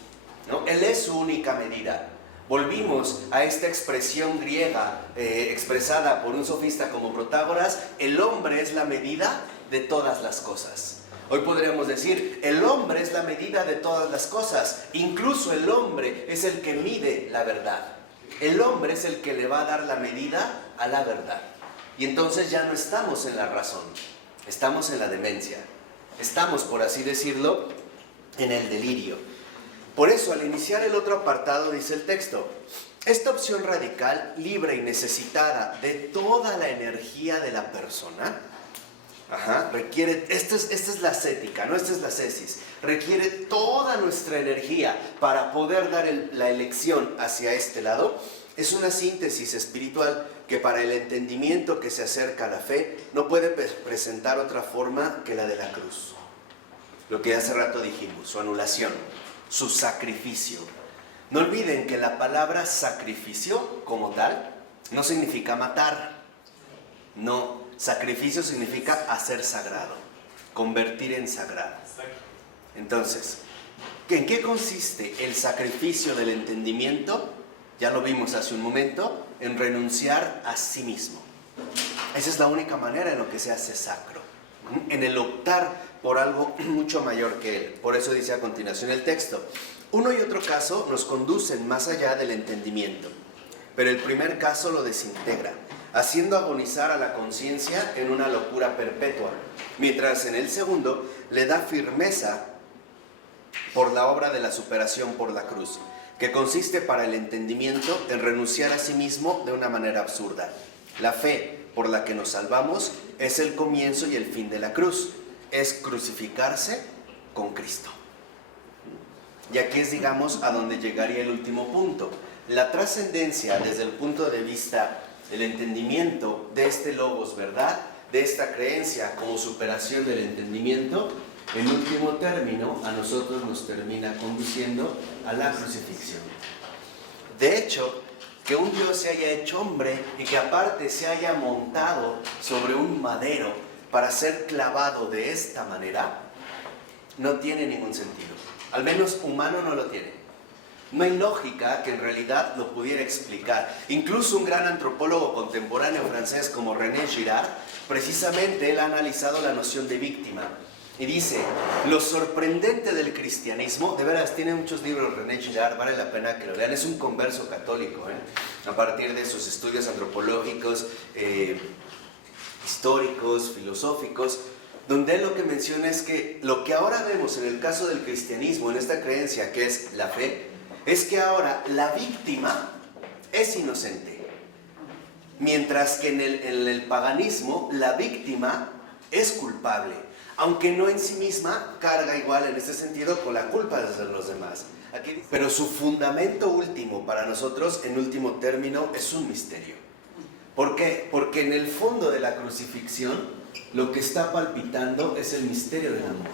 ¿no? Él es su única medida. Volvimos a esta expresión griega expresada por un sofista como Protágoras: el hombre es la medida de todas las cosas. Hoy podríamos decir, el hombre es la medida de todas las cosas. Incluso el hombre es el que mide la verdad. El hombre es el que le va a dar la medida a la verdad. Y entonces ya no estamos en la razón, estamos en la demencia. Estamos, por así decirlo, en el delirio. Por eso, al iniciar el otro apartado, dice el texto, esta opción radical, libre y necesitada de toda la energía de la persona, requiere, esta es la ascética, no esta es la ascesis, requiere toda nuestra energía para poder dar la elección hacia este lado. Es una síntesis espiritual que para el entendimiento que se acerca a la fe no puede presentar otra forma que la de la cruz. Lo que hace rato dijimos, su anulación, su sacrificio. No olviden que la palabra sacrificio como tal no significa matar. No, sacrificio significa hacer sagrado, convertir en sagrado. Entonces, ¿en qué consiste el sacrificio del entendimiento? Ya lo vimos hace un momento, en renunciar a sí mismo. Esa es la única manera en la que se hace sacro, en el optar por algo mucho mayor que él. Por eso dice a continuación el texto, uno y otro caso nos conducen más allá del entendimiento, pero el primer caso lo desintegra, haciendo agonizar a la conciencia en una locura perpetua, mientras en el segundo le da firmeza por la obra de la superación por la cruz, que consiste para el entendimiento en renunciar a sí mismo de una manera absurda. La fe por la que nos salvamos es el comienzo y el fin de la cruz, es crucificarse con Cristo. Y aquí es, digamos, a donde llegaría el último punto. La trascendencia desde el punto de vista del entendimiento de este logos, ¿verdad? De esta creencia como superación del entendimiento, en último término, a nosotros nos termina conduciendo a la crucifixión. De hecho, que un Dios se haya hecho hombre y que aparte se haya montado sobre un madero para ser clavado de esta manera, no tiene ningún sentido. Al menos humano no lo tiene. No hay lógica que en realidad lo pudiera explicar. Incluso un gran antropólogo contemporáneo francés como René Girard, precisamente él ha analizado la noción de víctima. Y dice, lo sorprendente del cristianismo, de veras tiene muchos libros René Girard, vale la pena que lo lean, es un converso católico, a partir de sus estudios antropológicos, históricos, filosóficos, donde él lo que menciona es que lo que ahora vemos en el caso del cristianismo, en esta creencia que es la fe, es que ahora la víctima es inocente, mientras que en el paganismo la víctima es culpable, aunque no en sí misma carga igual en este sentido con la culpa de los demás. Pero su fundamento último para nosotros, en último término, es un misterio. ¿Por qué? Porque en el fondo de la crucifixión lo que está palpitando es el misterio del amor.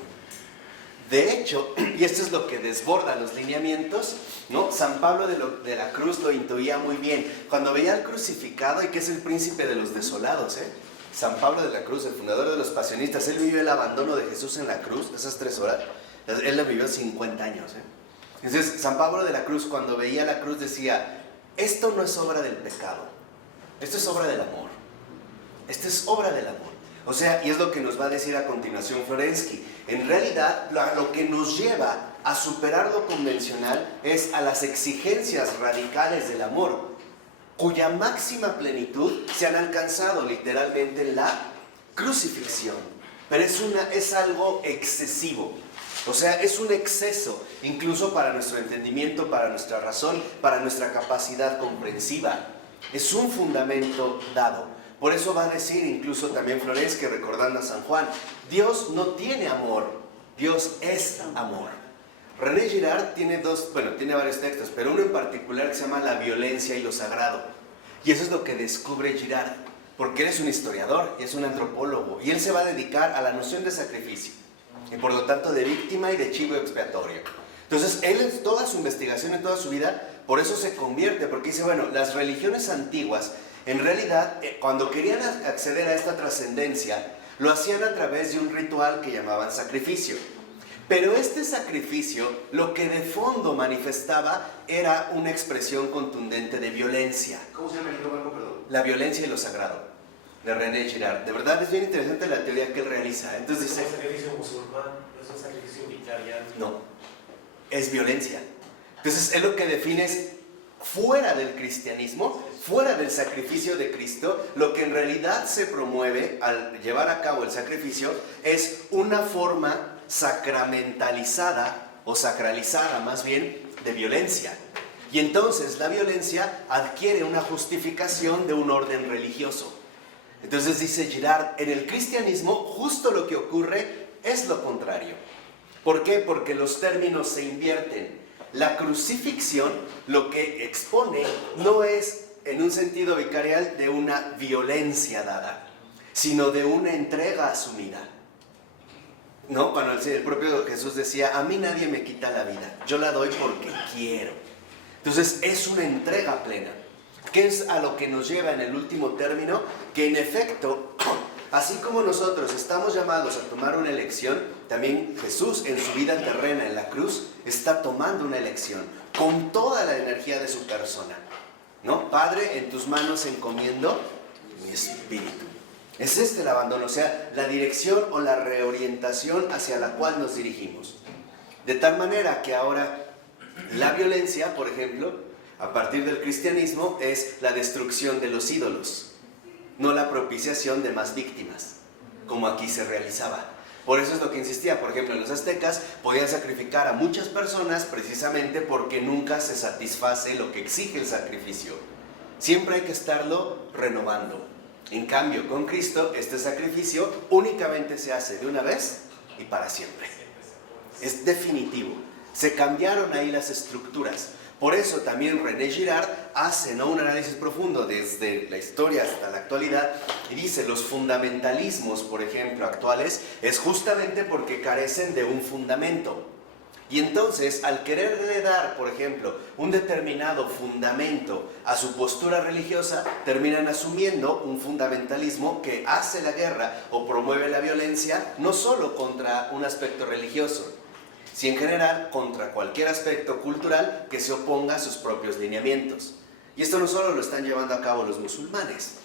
De hecho, y esto es lo que desborda los lineamientos, ¿no? San Pablo de la Cruz lo intuía muy bien. Cuando veía al crucificado, y que es el príncipe de los desolados, San Pablo de la Cruz, el fundador de los pasionistas, él vivió el abandono de Jesús en la cruz, esas 3 horas, él lo vivió 50 años. Entonces, San Pablo de la Cruz, cuando veía la cruz, decía, esto no es obra del pecado, esto es obra del amor, esto es obra del amor. O sea, y es lo que nos va a decir a continuación Florensky. En realidad, lo que nos lleva a superar lo convencional es a las exigencias radicales del amor, cuya máxima plenitud se han alcanzado literalmente en la crucifixión. Pero es algo excesivo. O sea, es un exceso, incluso para nuestro entendimiento, para nuestra razón, para nuestra capacidad comprensiva. Es un fundamento dado. Por eso va a decir incluso también Florensky, recordando a San Juan, Dios no tiene amor, Dios es amor. René Girard tiene tiene varios textos, pero uno en particular que se llama La violencia y lo sagrado. Y eso es lo que descubre Girard, porque él es un historiador y es un antropólogo, y él se va a dedicar a la noción de sacrificio, y por lo tanto de víctima y de chivo expiatorio. Entonces, él en toda su investigación, en toda su vida, por eso se convierte, porque dice, bueno, las religiones antiguas, en realidad, cuando querían acceder a esta trascendencia, lo hacían a través de un ritual que llamaban sacrificio. Pero este sacrificio, lo que de fondo manifestaba, era una expresión contundente de violencia. ¿Cómo se llama el libro, perdón? La violencia y lo sagrado, de René Girard. De verdad es bien interesante la teoría que él realiza. Entonces ¿Es dice, un sacrificio musulmán? ¿Es un sacrificio vicariano? no, es violencia. Entonces él lo que define es, fuera del cristianismo, fuera del sacrificio de Cristo, lo que en realidad se promueve al llevar a cabo el sacrificio es una forma sacramentalizada o sacralizada más bien, de violencia. Y entonces la violencia adquiere una justificación de un orden religioso. Entonces dice Girard, en el cristianismo justo lo que ocurre es lo contrario. ¿Por qué? Porque los términos se invierten. La crucifixión lo que expone no es en un sentido vicarial de una violencia dada, sino de una entrega asumida. ¿No? Cuando el propio Jesús decía, a mí nadie me quita la vida, yo la doy porque quiero. Entonces es una entrega plena. ¿Qué es a lo que nos lleva en el último término? Que en efecto, así como nosotros estamos llamados a tomar una elección, también Jesús en su vida terrena en la cruz está tomando una elección con toda la energía de su persona. ¿No? Padre, en tus manos encomiendo mi espíritu. Es el abandono, o sea, la dirección o la reorientación hacia la cual nos dirigimos. De tal manera que ahora la violencia, por ejemplo, a partir del cristianismo, es la destrucción de los ídolos, no la propiciación de más víctimas, como aquí se realizaba. Por eso es lo que insistía, por ejemplo, los aztecas podían sacrificar a muchas personas precisamente porque nunca se satisface lo que exige el sacrificio. Siempre hay que estarlo renovando. En cambio, con Cristo, este sacrificio únicamente se hace de una vez y para siempre. Es definitivo. Se cambiaron ahí las estructuras. Por eso también René Girard hace, ¿no?, un análisis profundo desde la historia hasta la actualidad y dice, los fundamentalismos, por ejemplo, actuales, es justamente porque carecen de un fundamento. Y entonces, al quererle dar, por ejemplo, un determinado fundamento a su postura religiosa, terminan asumiendo un fundamentalismo que hace la guerra o promueve la violencia, no solo contra un aspecto religioso, sino en general contra cualquier aspecto cultural que se oponga a sus propios lineamientos. Y esto no solo lo están llevando a cabo los musulmanes,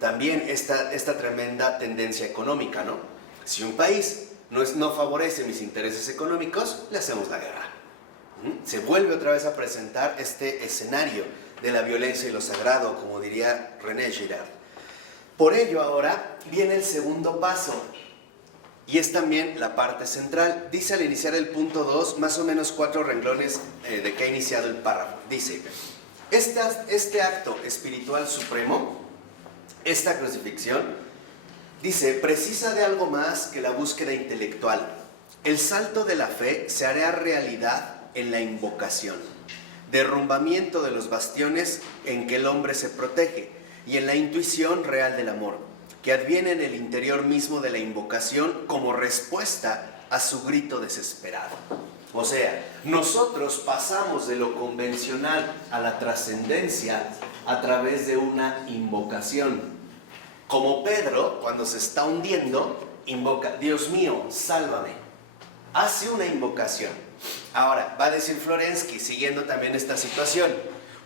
también esta tremenda tendencia económica, ¿no? Si un país no favorece mis intereses económicos, le hacemos la guerra. Se vuelve otra vez a presentar este escenario de la violencia y lo sagrado, como diría René Girard. Por ello ahora viene el segundo paso, y es también la parte central. Dice al iniciar el punto 2, más o menos 4 renglones de que ha iniciado el párrafo. Dice, este acto espiritual supremo, esta crucifixión, dice, precisa de algo más que la búsqueda intelectual. El salto de la fe se hará realidad en la invocación, derrumbamiento de los bastiones en que el hombre se protege y en la intuición real del amor, que adviene en el interior mismo de la invocación como respuesta a su grito desesperado. O sea, nosotros pasamos de lo convencional a la trascendencia a través de una invocación. Como Pedro, cuando se está hundiendo, invoca, Dios mío, sálvame. Hace una invocación. Ahora, va a decir Florensky, siguiendo también esta situación,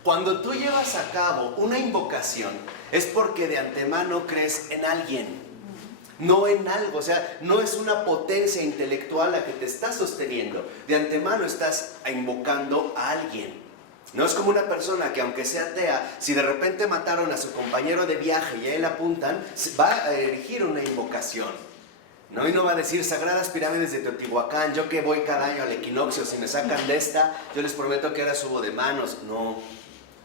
cuando tú llevas a cabo una invocación, es porque de antemano crees en alguien, no en algo. O sea, no es una potencia intelectual la que te está sosteniendo. De antemano estás invocando a alguien. No es como una persona que, aunque sea atea, si de repente mataron a su compañero de viaje y a él apuntan, va a erigir una invocación, ¿no? Y no va a decir, sagradas pirámides de Teotihuacán, yo que voy cada año al equinoccio, si me sacan de esta, yo les prometo que ahora subo de manos. No.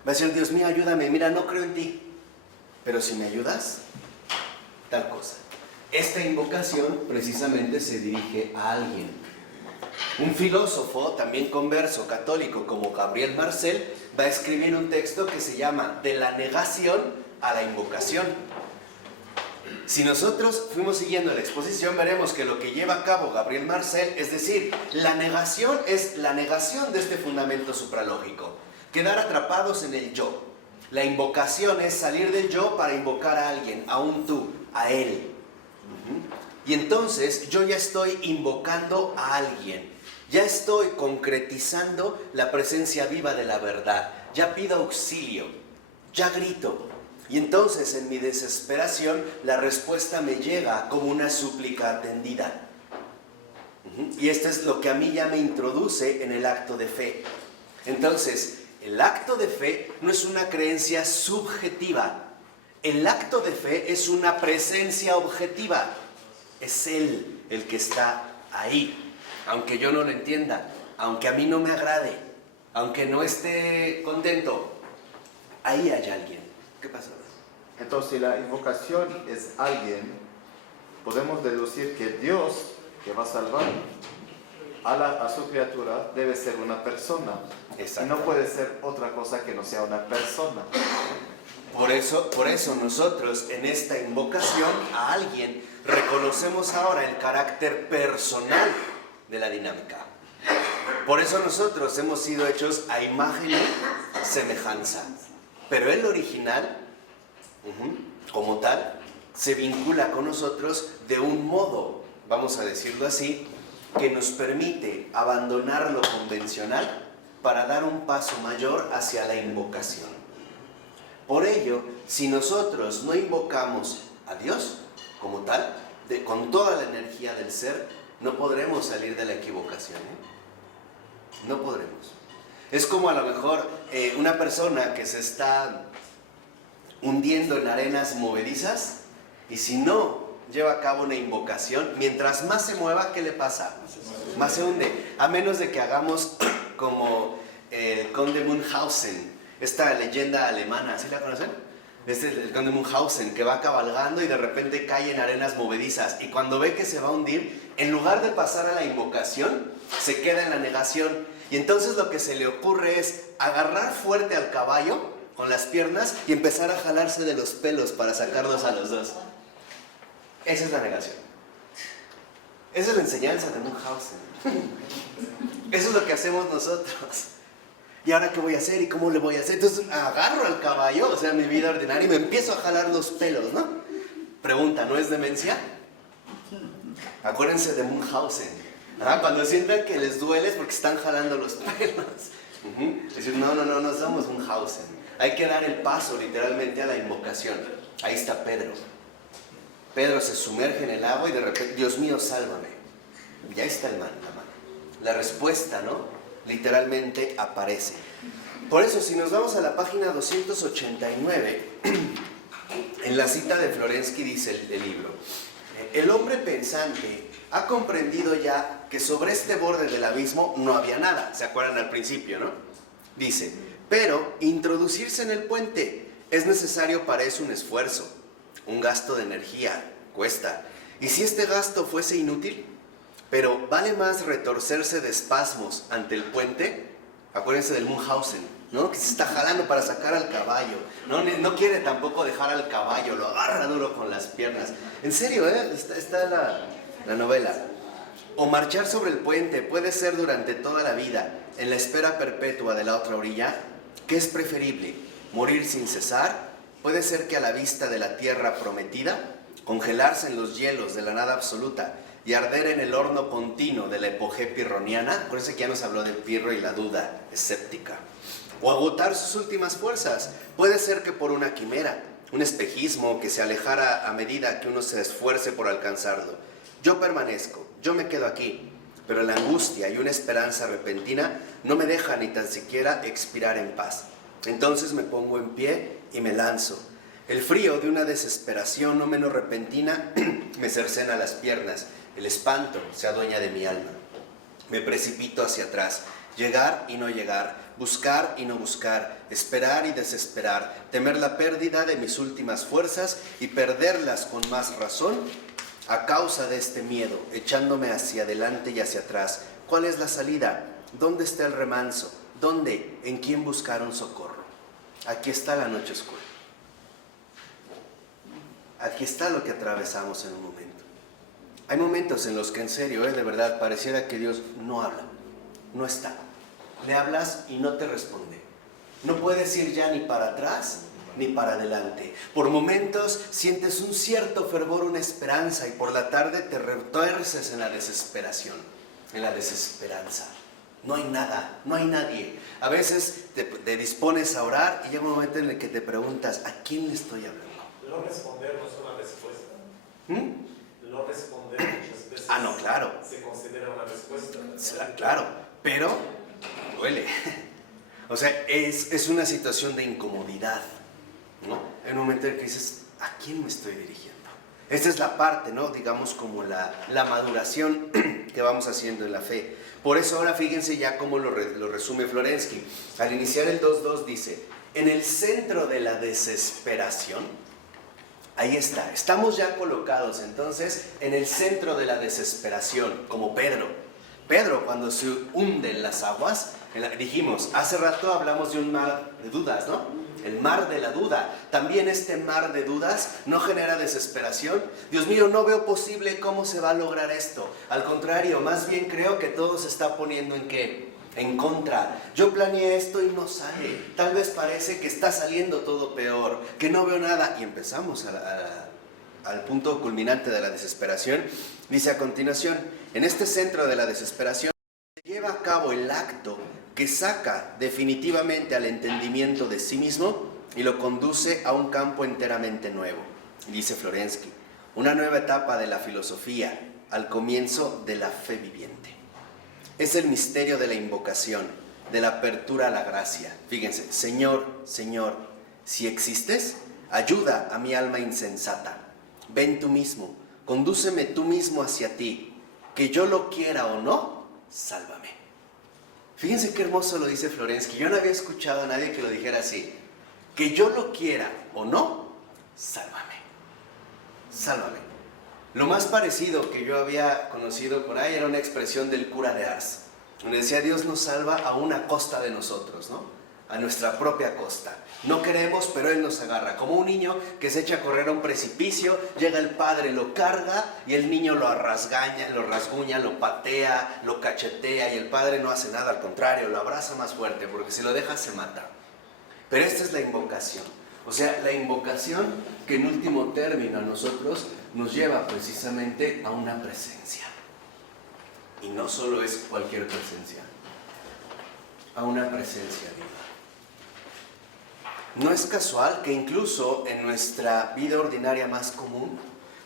Va a decir, Dios mío, ayúdame, mira, no creo en ti, pero si me ayudas, tal cosa. Esta invocación precisamente se dirige a alguien. Un filósofo, también converso, católico, como Gabriel Marcel, va a escribir un texto que se llama De la negación a la invocación. Si nosotros fuimos siguiendo la exposición, veremos que lo que lleva a cabo Gabriel Marcel, es decir, la negación es la negación de este fundamento supralógico, quedar atrapados en el yo. La invocación es salir del yo para invocar a alguien, a un tú, a él. Y entonces yo ya estoy invocando a alguien, ya estoy concretizando la presencia viva de la verdad, ya pido auxilio, ya grito. Y entonces en mi desesperación la respuesta me llega como una súplica atendida. Y esto es lo que a mí ya me introduce en el acto de fe. Entonces, el acto de fe no es una creencia subjetiva. El acto de fe es una presencia objetiva. Es Él el que está ahí. Aunque yo no lo entienda, aunque a mí no me agrade, aunque no esté contento, ahí hay alguien. ¿Qué pasa? Entonces, si la invocación es alguien, podemos deducir que Dios, que va a salvar a su criatura, debe ser una persona. Y no puede ser otra cosa que no sea una persona. Por eso nosotros en esta invocación a alguien reconocemos ahora el carácter personal de la dinámica. Por eso nosotros hemos sido hechos a imagen y semejanza. Pero el original, como tal, se vincula con nosotros de un modo, vamos a decirlo así, que nos permite abandonar lo convencional para dar un paso mayor hacia la invocación. Por ello, si nosotros no invocamos a Dios como tal, con toda la energía del ser, no podremos salir de la equivocación, ¿eh? No podremos. Es como a lo mejor una persona que se está hundiendo en arenas movedizas y si no lleva a cabo una invocación, mientras más se mueva, ¿qué le pasa? Más se hunde. A menos de que hagamos como el conde Munchausen, esta leyenda alemana, ¿sí la conocen? Este es el conde Munchausen, que va cabalgando y de repente cae en arenas movedizas y cuando ve que se va a hundir, en lugar de pasar a la invocación, se queda en la negación y entonces lo que se le ocurre es agarrar fuerte al caballo con las piernas y empezar a jalarse de los pelos para sacarlos a los dos. Esa es la negación. Esa es la enseñanza de Munchausen. Eso es lo que hacemos nosotros. ¿Y ahora qué voy a hacer? ¿Y cómo le voy a hacer? Entonces agarro al caballo, o sea, mi vida ordinaria, y me empiezo a jalar los pelos, ¿no? Pregunta, ¿no es demencia? Acuérdense de Munchausen. Cuando sientan que les duele es porque están jalando los pelos. Es decir, no somos Munchausen. Hay que dar el paso literalmente a la invocación. Ahí está Pedro. Pedro se sumerge en el agua y de repente, Dios mío, sálvame. Y ahí está la mano. La respuesta, ¿no? Literalmente aparece. Por eso, si nos vamos a la página 289, en la cita de Florensky dice el libro: el hombre pensante ha comprendido ya que sobre este borde del abismo no había nada. ¿Se acuerdan al principio, no? Dice, pero introducirse en el puente es necesario para eso un esfuerzo, un gasto de energía, cuesta. ¿Y si este gasto fuese inútil? Pero ¿vale más retorcerse de espasmos ante el puente? Acuérdense del Munchausen, ¿no? Que se está jalando para sacar al caballo. No quiere tampoco dejar al caballo, lo agarra duro con las piernas. En serio, está la novela. O marchar sobre el puente puede ser durante toda la vida, en la espera perpetua de la otra orilla. ¿Qué es preferible? ¿Morir sin cesar? Puede ser que a la vista de la tierra prometida, congelarse en los hielos de la nada absoluta y arder en el horno continuo de la epogea pirroniana. Por eso que ya nos habló de Pirro y la duda escéptica. O agotar sus últimas fuerzas. Puede ser que por una quimera, un espejismo que se alejara a medida que uno se esfuerce por alcanzarlo. Yo permanezco, yo me quedo aquí, pero la angustia y una esperanza repentina no me dejan ni tan siquiera expirar en paz. Entonces me pongo en pie y me lanzo. El frío de una desesperación no menos repentina me cercena las piernas. El espanto se adueña de mi alma. Me precipito hacia atrás, llegar y no llegar, buscar y no buscar, esperar y desesperar, temer la pérdida de mis últimas fuerzas y perderlas con más razón a causa de este miedo, echándome hacia adelante y hacia atrás. ¿Cuál es la salida? ¿Dónde está el remanso? ¿Dónde? ¿En quién buscar un socorro? Aquí está la noche oscura. Aquí está lo que atravesamos en un momento. Hay momentos en los que en serio, de verdad, pareciera que Dios no habla, no está. Le hablas y no te responde. No puedes ir ya ni para atrás ni para adelante. Por momentos sientes un cierto fervor, una esperanza, y por la tarde te retuerces en la desesperación, en la desesperanza. No hay nada, no hay nadie. A veces te dispones a orar y llega un momento en el que te preguntas, ¿a quién le estoy hablando? No responder no es una respuesta. No responder muchas veces no, claro. se considera una respuesta. Claro, pero duele. O sea, es una situación de incomodidad, ¿no? En un momento en el que dices, ¿a quién me estoy dirigiendo? Esta es la parte, ¿no? Digamos como la maduración que vamos haciendo en la fe. Por eso ahora fíjense ya cómo lo resume Florensky. Al iniciar el 2.2 dice, en el centro de la desesperación, ahí está, estamos ya colocados entonces en el centro de la desesperación, como Pedro. Pedro cuando se hunde en las aguas, dijimos, hace rato hablamos de un mar de dudas, ¿no? El mar de la duda. También este mar de dudas no genera desesperación. Dios mío, no veo posible cómo se va a lograr esto. Al contrario, más bien creo que todo se está poniendo ¿en qué? En contra. Yo planeé esto y no sale. Tal vez parece que está saliendo todo peor, que no veo nada. Y empezamos al punto culminante de la desesperación. Dice a continuación, en este centro de la desesperación se lleva a cabo el acto que saca definitivamente al entendimiento de sí mismo y lo conduce a un campo enteramente nuevo. Dice Florensky, una nueva etapa de la filosofía, al comienzo de la fe viviente. Es el misterio de la invocación, de la apertura a la gracia. Fíjense, Señor, Señor, si existes, ayuda a mi alma insensata. Ven tú mismo, condúceme tú mismo hacia ti, que yo lo quiera o no, sálvame. Fíjense qué hermoso lo dice Florensky. Yo no había escuchado a nadie que lo dijera así. Que yo lo quiera o no, sálvame. Sálvame. Lo más parecido que yo había conocido por ahí era una expresión del cura de Ars, donde decía, Dios nos salva a una costa de nosotros, ¿no? A nuestra propia costa. No queremos, pero Él nos agarra. Como un niño que se echa a correr a un precipicio, llega el padre, lo carga y el niño lo rasguña, lo patea, lo cachetea y el padre no hace nada, al contrario, lo abraza más fuerte porque si lo deja se mata. Pero esta es la invocación. O sea, la invocación que en último término a nosotros nos lleva precisamente a una presencia. Y no solo es cualquier presencia, a una presencia viva. No es casual que incluso en nuestra vida ordinaria más común,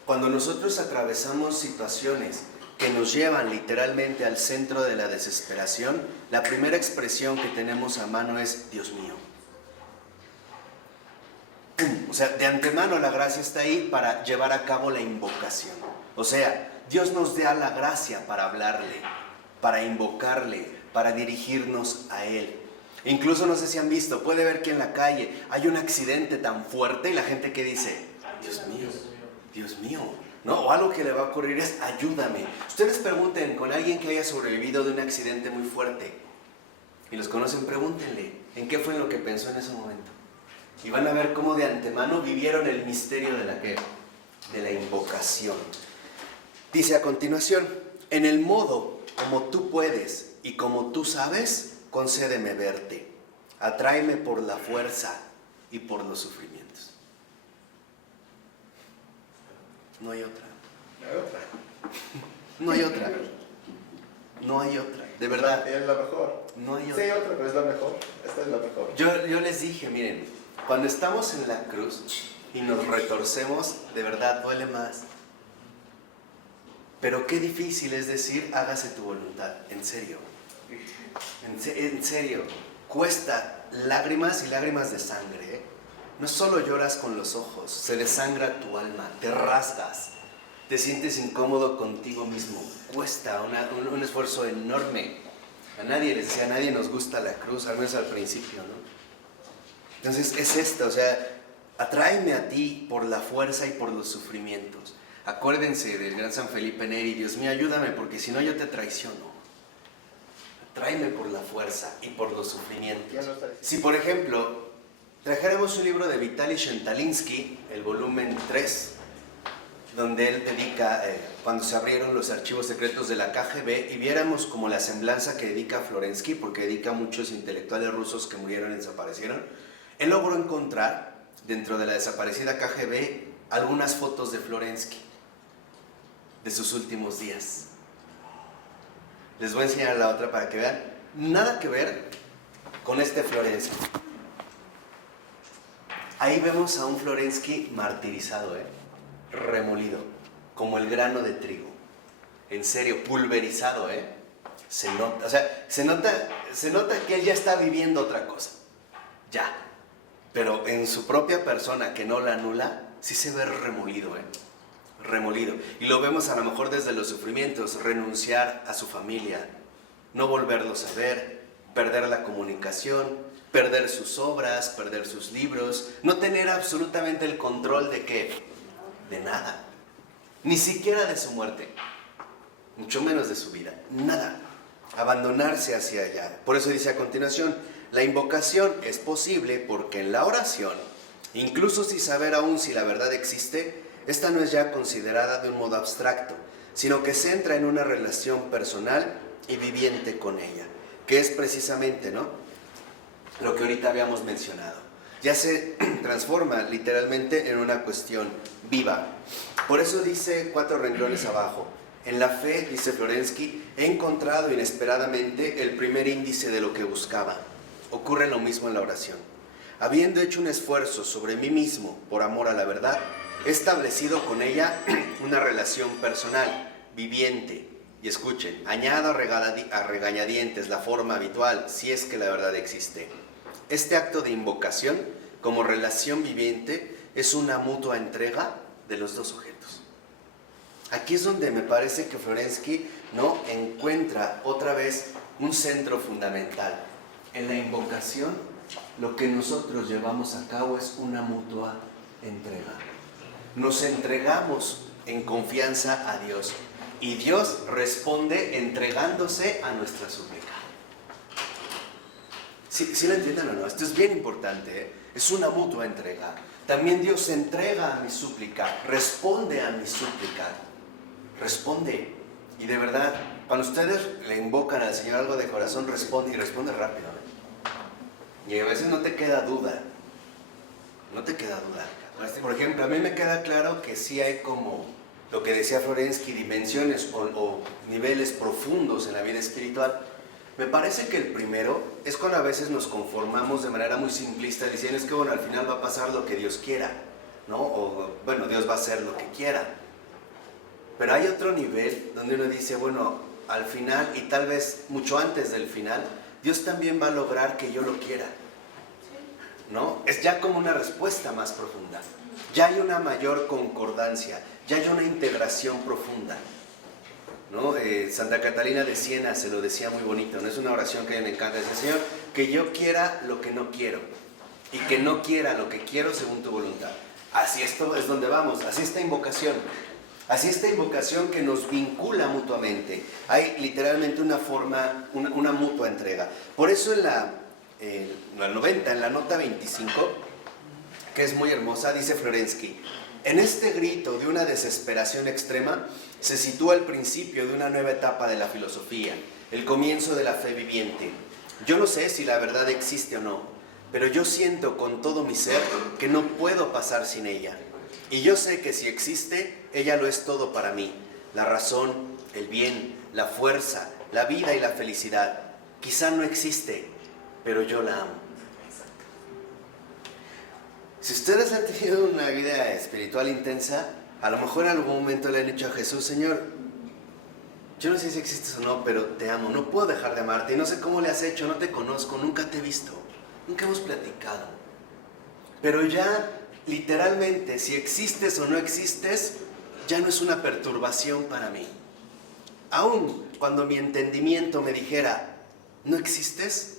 cuando nosotros atravesamos situaciones que nos llevan literalmente al centro de la desesperación, la primera expresión que tenemos a mano es Dios mío. ¡Pum! O sea, de antemano la gracia está ahí para llevar a cabo la invocación. O sea, Dios nos da la gracia para hablarle, para invocarle, para dirigirnos a Él. Incluso no sé si han visto, puede ver que en la calle hay un accidente tan fuerte y la gente que dice, Dios mío, ¿no? O algo que le va a ocurrir es, ayúdame. Ustedes pregunten con alguien que haya sobrevivido de un accidente muy fuerte y los conocen, pregúntenle, ¿en qué fue en lo que pensó en ese momento? Y van a ver cómo de antemano vivieron el misterio de la invocación. Dice a continuación, en el modo como tú puedes y como tú sabes, concédeme verte, atráeme por la fuerza y por los sufrimientos. No hay otra. No hay otra. No hay otra. De verdad. Es la mejor. No hay otra. Sí, otra, pero es la mejor. Esta es la mejor. Yo les dije, miren, cuando estamos en la cruz y nos retorcemos, de verdad duele más. Pero qué difícil es decir, hágase tu voluntad. En serio. En serio, cuesta lágrimas y lágrimas de sangre, ¿eh? No solo lloras con los ojos, se desangra tu alma, te rasgas, te sientes incómodo contigo mismo, cuesta un esfuerzo enorme. A nadie nos gusta la cruz, al menos al principio, ¿no? Entonces es esto, o sea, atráeme a ti por la fuerza y por los sufrimientos. Acuérdense del gran San Felipe Neri, Dios mío, ayúdame porque si no yo te traiciono. Tráeme por la fuerza y por los sufrimientos. Si, por ejemplo, trajéramos un libro de Vitaly Shentalinsky, el volumen 3, donde él dedica, cuando se abrieron los archivos secretos de la KGB, y viéramos como la semblanza que dedica a Florensky, porque dedica a muchos intelectuales rusos que murieron y desaparecieron, él logró encontrar, dentro de la desaparecida KGB, algunas fotos de Florensky, de sus últimos días. Les voy a enseñar la otra para que vean. Nada que ver con este Florensky. Ahí vemos a un Florensky martirizado, remolido, como el grano de trigo. En serio, pulverizado, Se nota, o sea, se nota que él ya está viviendo otra cosa. Ya. Pero en su propia persona, que no la anula, sí se ve remolido, remolido. Y lo vemos a lo mejor desde los sufrimientos, renunciar a su familia, no volverlos a ver, perder la comunicación, perder sus obras, perder sus libros, no tener absolutamente el control de ¿qué? De nada, ni siquiera de su muerte, mucho menos de su vida, nada, abandonarse hacia allá. Por eso dice a continuación, la invocación es posible porque en la oración, incluso sin saber aún si la verdad existe, esta no es ya considerada de un modo abstracto, sino que se entra en una relación personal y viviente con ella, que es precisamente, ¿no?, lo que ahorita habíamos mencionado. Ya se transforma literalmente en una cuestión viva. Por eso dice 4 renglones abajo, en la fe, dice Florensky, he encontrado inesperadamente el primer índice de lo que buscaba. Ocurre lo mismo en la oración. Habiendo hecho un esfuerzo sobre mí mismo por amor a la verdad, he establecido con ella una relación personal, viviente. Y escuchen, añado a regañadientes la forma habitual, si es que la verdad existe. Este acto de invocación, como relación viviente, es una mutua entrega de los dos sujetos. Aquí es donde me parece que Florensky, ¿no?, encuentra otra vez un centro fundamental. En la invocación, lo que nosotros llevamos a cabo es una mutua entrega. Nos entregamos en confianza a Dios y Dios responde entregándose a nuestra súplica. ¿Sí lo entienden o no? Esto es bien importante, ¿eh? Es una mutua entrega. También Dios se entrega a mi súplica, responde a mi súplica, responde. Y de verdad, cuando ustedes le invocan al Señor algo de corazón, responde y responde rápido, ¿eh? Y a veces no te queda duda, no te queda duda. Por ejemplo, a mí me queda claro que sí hay como lo que decía Florensky, dimensiones o niveles profundos en la vida espiritual. Me parece que el primero es cuando a veces nos conformamos de manera muy simplista diciendo es que bueno, al final va a pasar lo que Dios quiera, ¿no? O bueno, Dios va a hacer lo que quiera. Pero hay otro nivel donde uno dice, bueno, al final y tal vez mucho antes del final, Dios también va a lograr que yo lo quiera, ¿no? Es ya como una respuesta más profunda. Ya hay una mayor concordancia, ya hay una integración profunda, ¿no? Santa Catalina de Siena se lo decía muy bonito, ¿no? Es una oración que a mí me encanta. Dice, Señor, que yo quiera lo que no quiero y que no quiera lo que quiero según tu voluntad. Así esto es donde vamos, así esta invocación. Así esta invocación que nos vincula mutuamente. Hay literalmente una forma, una mutua entrega. Por eso en la 90, en la nota 25, que es muy hermosa, dice Florensky, en este grito de una desesperación extrema se sitúa el principio de una nueva etapa de la filosofía, el comienzo de la fe viviente. Yo no sé si la verdad existe o no, pero yo siento con todo mi ser que no puedo pasar sin ella. Y yo sé que si existe, ella lo es todo para mí. La razón, el bien, la fuerza, la vida y la felicidad. Quizá no existe, pero yo la amo. Si ustedes han tenido una vida espiritual intensa, a lo mejor en algún momento le han dicho a Jesús, Señor, yo no sé si existes o no, pero te amo, no puedo dejar de amarte, y no sé cómo le has hecho, no te conozco, nunca te he visto, nunca hemos platicado. Pero ya, literalmente, si existes o no existes, ya no es una perturbación para mí. Aún cuando mi entendimiento me dijera, no existes,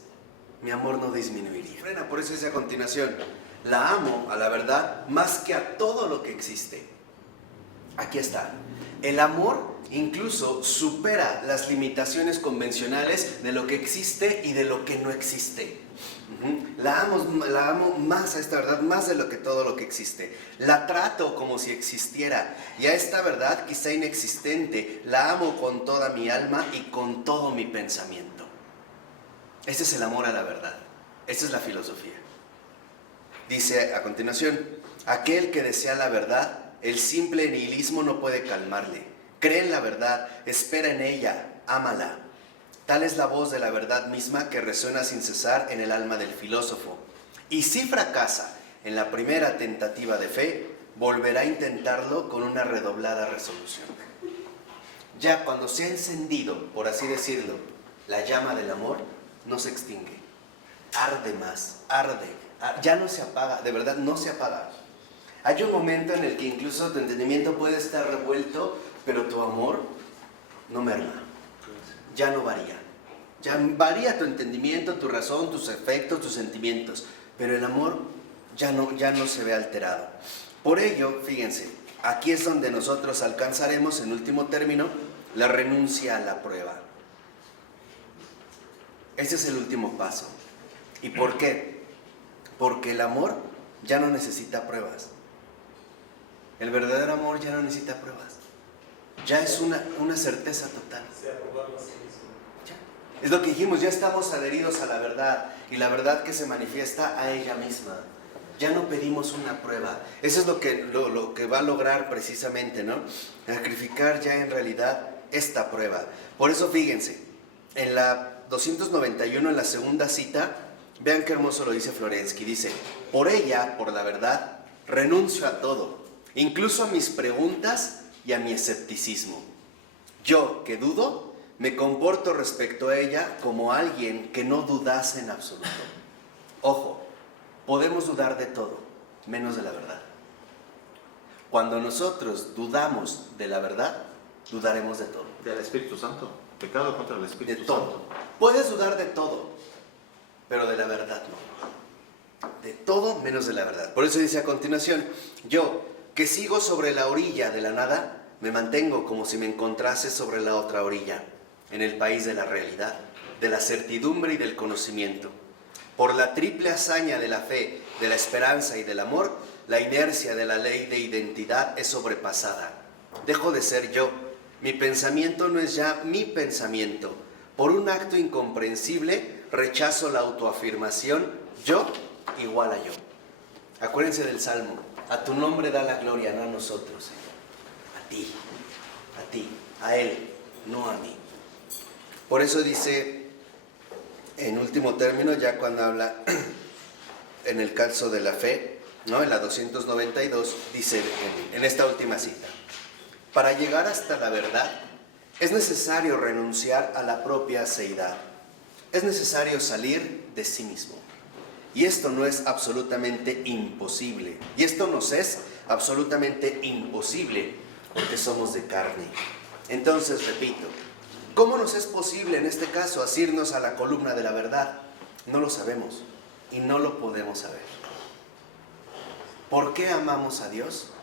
mi amor no disminuiría. Por eso dice a continuación, la amo a la verdad más que a todo lo que existe. Aquí está. El amor incluso supera las limitaciones convencionales de lo que existe y de lo que no existe. La amo más a esta verdad, más de lo que todo lo que existe. La trato como si existiera. Y a esta verdad, quizá inexistente, la amo con toda mi alma y con todo mi pensamiento. Este es el amor a la verdad. Esta es la filosofía. Dice a continuación, aquel que desea la verdad, el simple nihilismo no puede calmarle. Cree en la verdad, espera en ella, ámala. Tal es la voz de la verdad misma que resuena sin cesar en el alma del filósofo. Y si fracasa en la primera tentativa de fe, volverá a intentarlo con una redoblada resolución. Ya cuando se ha encendido, por así decirlo, la llama del amor, no se extingue. Arde más, arde. Ya no se apaga, de verdad no se apaga. Hay un momento en el que incluso tu entendimiento puede estar revuelto, pero tu amor no merma, ya no varía. Ya varía tu entendimiento, tu razón, tus efectos, tus sentimientos, pero el amor ya no se ve alterado. Por ello, fíjense, aquí es donde nosotros alcanzaremos, en último término, la renuncia a la prueba. Ese es el último paso. ¿Y por qué? Porque el amor ya no necesita pruebas. El verdadero amor ya no necesita pruebas. Ya es una certeza total. Se aprobaron así mismo. Ya. Es lo que dijimos, ya estamos adheridos a la verdad y la verdad que se manifiesta a ella misma. Ya no pedimos una prueba. Eso es lo que va a lograr precisamente, ¿no? Sacrificar ya en realidad esta prueba. Por eso fíjense, en la 291, en la segunda cita, vean qué hermoso lo dice Florensky. Dice, por ella, por la verdad, renuncio a todo, incluso a mis preguntas y a mi escepticismo. Yo, que dudo, me comporto respecto a ella como alguien que no dudase en absoluto. Ojo, podemos dudar de todo, menos de la verdad. Cuando nosotros dudamos de la verdad, dudaremos de todo. Del Espíritu Santo. Pecado contra el Espíritu De todo. Santo. Puedes dudar de todo, pero de la verdad no. De todo menos de la verdad. Por eso dice a continuación, yo, que sigo sobre la orilla de la nada, me mantengo como si me encontrase sobre la otra orilla, en el país de la realidad, de la certidumbre y del conocimiento. Por la triple hazaña de la fe, de la esperanza y del amor, la inercia de la ley de identidad es sobrepasada. Dejo de ser yo. Mi pensamiento no es ya mi pensamiento. Por un acto incomprensible, rechazo la autoafirmación, yo igual a yo. Acuérdense del Salmo, a tu nombre da la gloria, no a nosotros, Señor. A ti, a Él, no a mí. Por eso dice, en último término, ya cuando habla en el caso de la fe, ¿no? En la 292, dice en esta última cita, para llegar hasta la verdad, es necesario renunciar a la propia seidad. Es necesario salir de sí mismo. Y esto no es absolutamente imposible. Y esto nos es absolutamente imposible porque somos de carne. Entonces, repito, ¿cómo nos es posible en este caso asirnos a la columna de la verdad? No lo sabemos y no lo podemos saber. ¿Por qué amamos a Dios?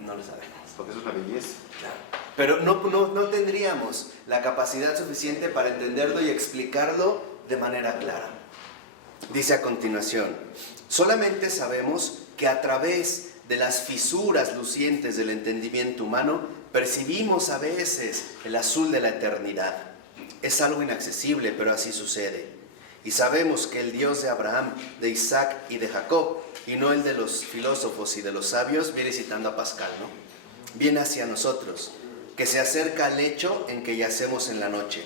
No lo sabemos. Porque es una belleza. Claro. Pero no tendríamos la capacidad suficiente para entenderlo y explicarlo de manera clara. Dice a continuación, solamente sabemos que a través de las fisuras lucientes del entendimiento humano percibimos a veces el azul de la eternidad. Es algo inaccesible, pero así sucede. Y sabemos que el Dios de Abraham, de Isaac y de Jacob, y no el de los filósofos y de los sabios, viene citando a Pascal, ¿no? Viene hacia nosotros, que se acerca al lecho en que yacemos en la noche.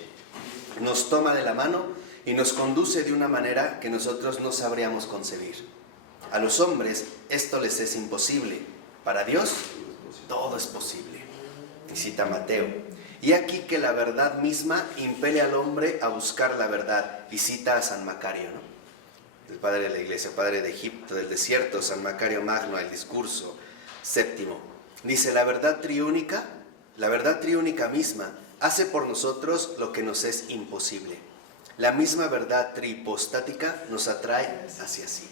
Nos toma de la mano y nos conduce de una manera que nosotros no sabríamos concebir. A los hombres esto les es imposible. Para Dios todo es posible. Y cita Mateo. Y aquí que la verdad misma impele al hombre a buscar la verdad. Y cita a San Macario, ¿no? El padre de la iglesia, padre de Egipto, del desierto, San Macario Magno, el discurso séptimo. Dice, la verdad triúnica misma hace por nosotros lo que nos es imposible. La misma verdad tripostática nos atrae hacia sí.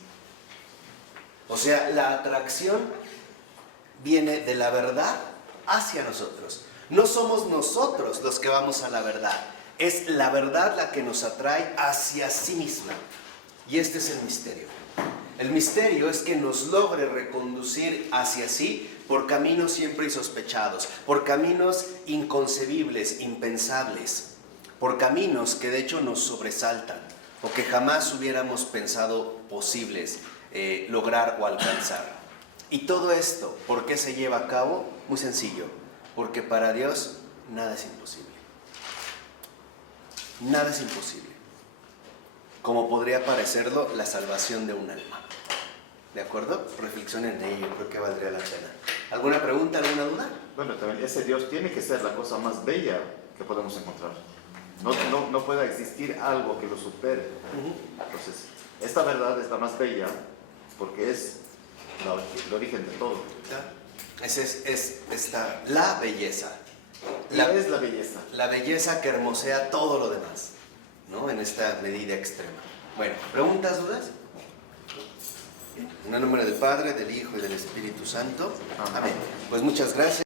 O sea, la atracción viene de la verdad hacia nosotros. No somos nosotros los que vamos a la verdad. Es la verdad la que nos atrae hacia sí misma. Y este es el misterio. El misterio es que nos logre reconducir hacia sí por caminos siempre insospechados, por caminos inconcebibles, impensables, por caminos que de hecho nos sobresaltan o que jamás hubiéramos pensado posibles lograr o alcanzar. Y todo esto, ¿por qué se lleva a cabo? Muy sencillo, porque para Dios nada es imposible. Nada es imposible. Como podría parecerlo la salvación de un alma. ¿De acuerdo? Reflexionen en ello, creo que valdría la pena. ¿Alguna pregunta, alguna duda? Bueno, también ese Dios tiene que ser la cosa más bella que podemos encontrar. No puede existir algo que lo supere. Entonces, esta verdad es la más bella porque es el origen de todo. Esa es la belleza. Es la belleza. La belleza que hermosea todo lo demás, ¿no? En esta medida extrema. Bueno, ¿preguntas, dudas? En el nombre del Padre, del Hijo y del Espíritu Santo. Amén. Amén. Pues muchas gracias.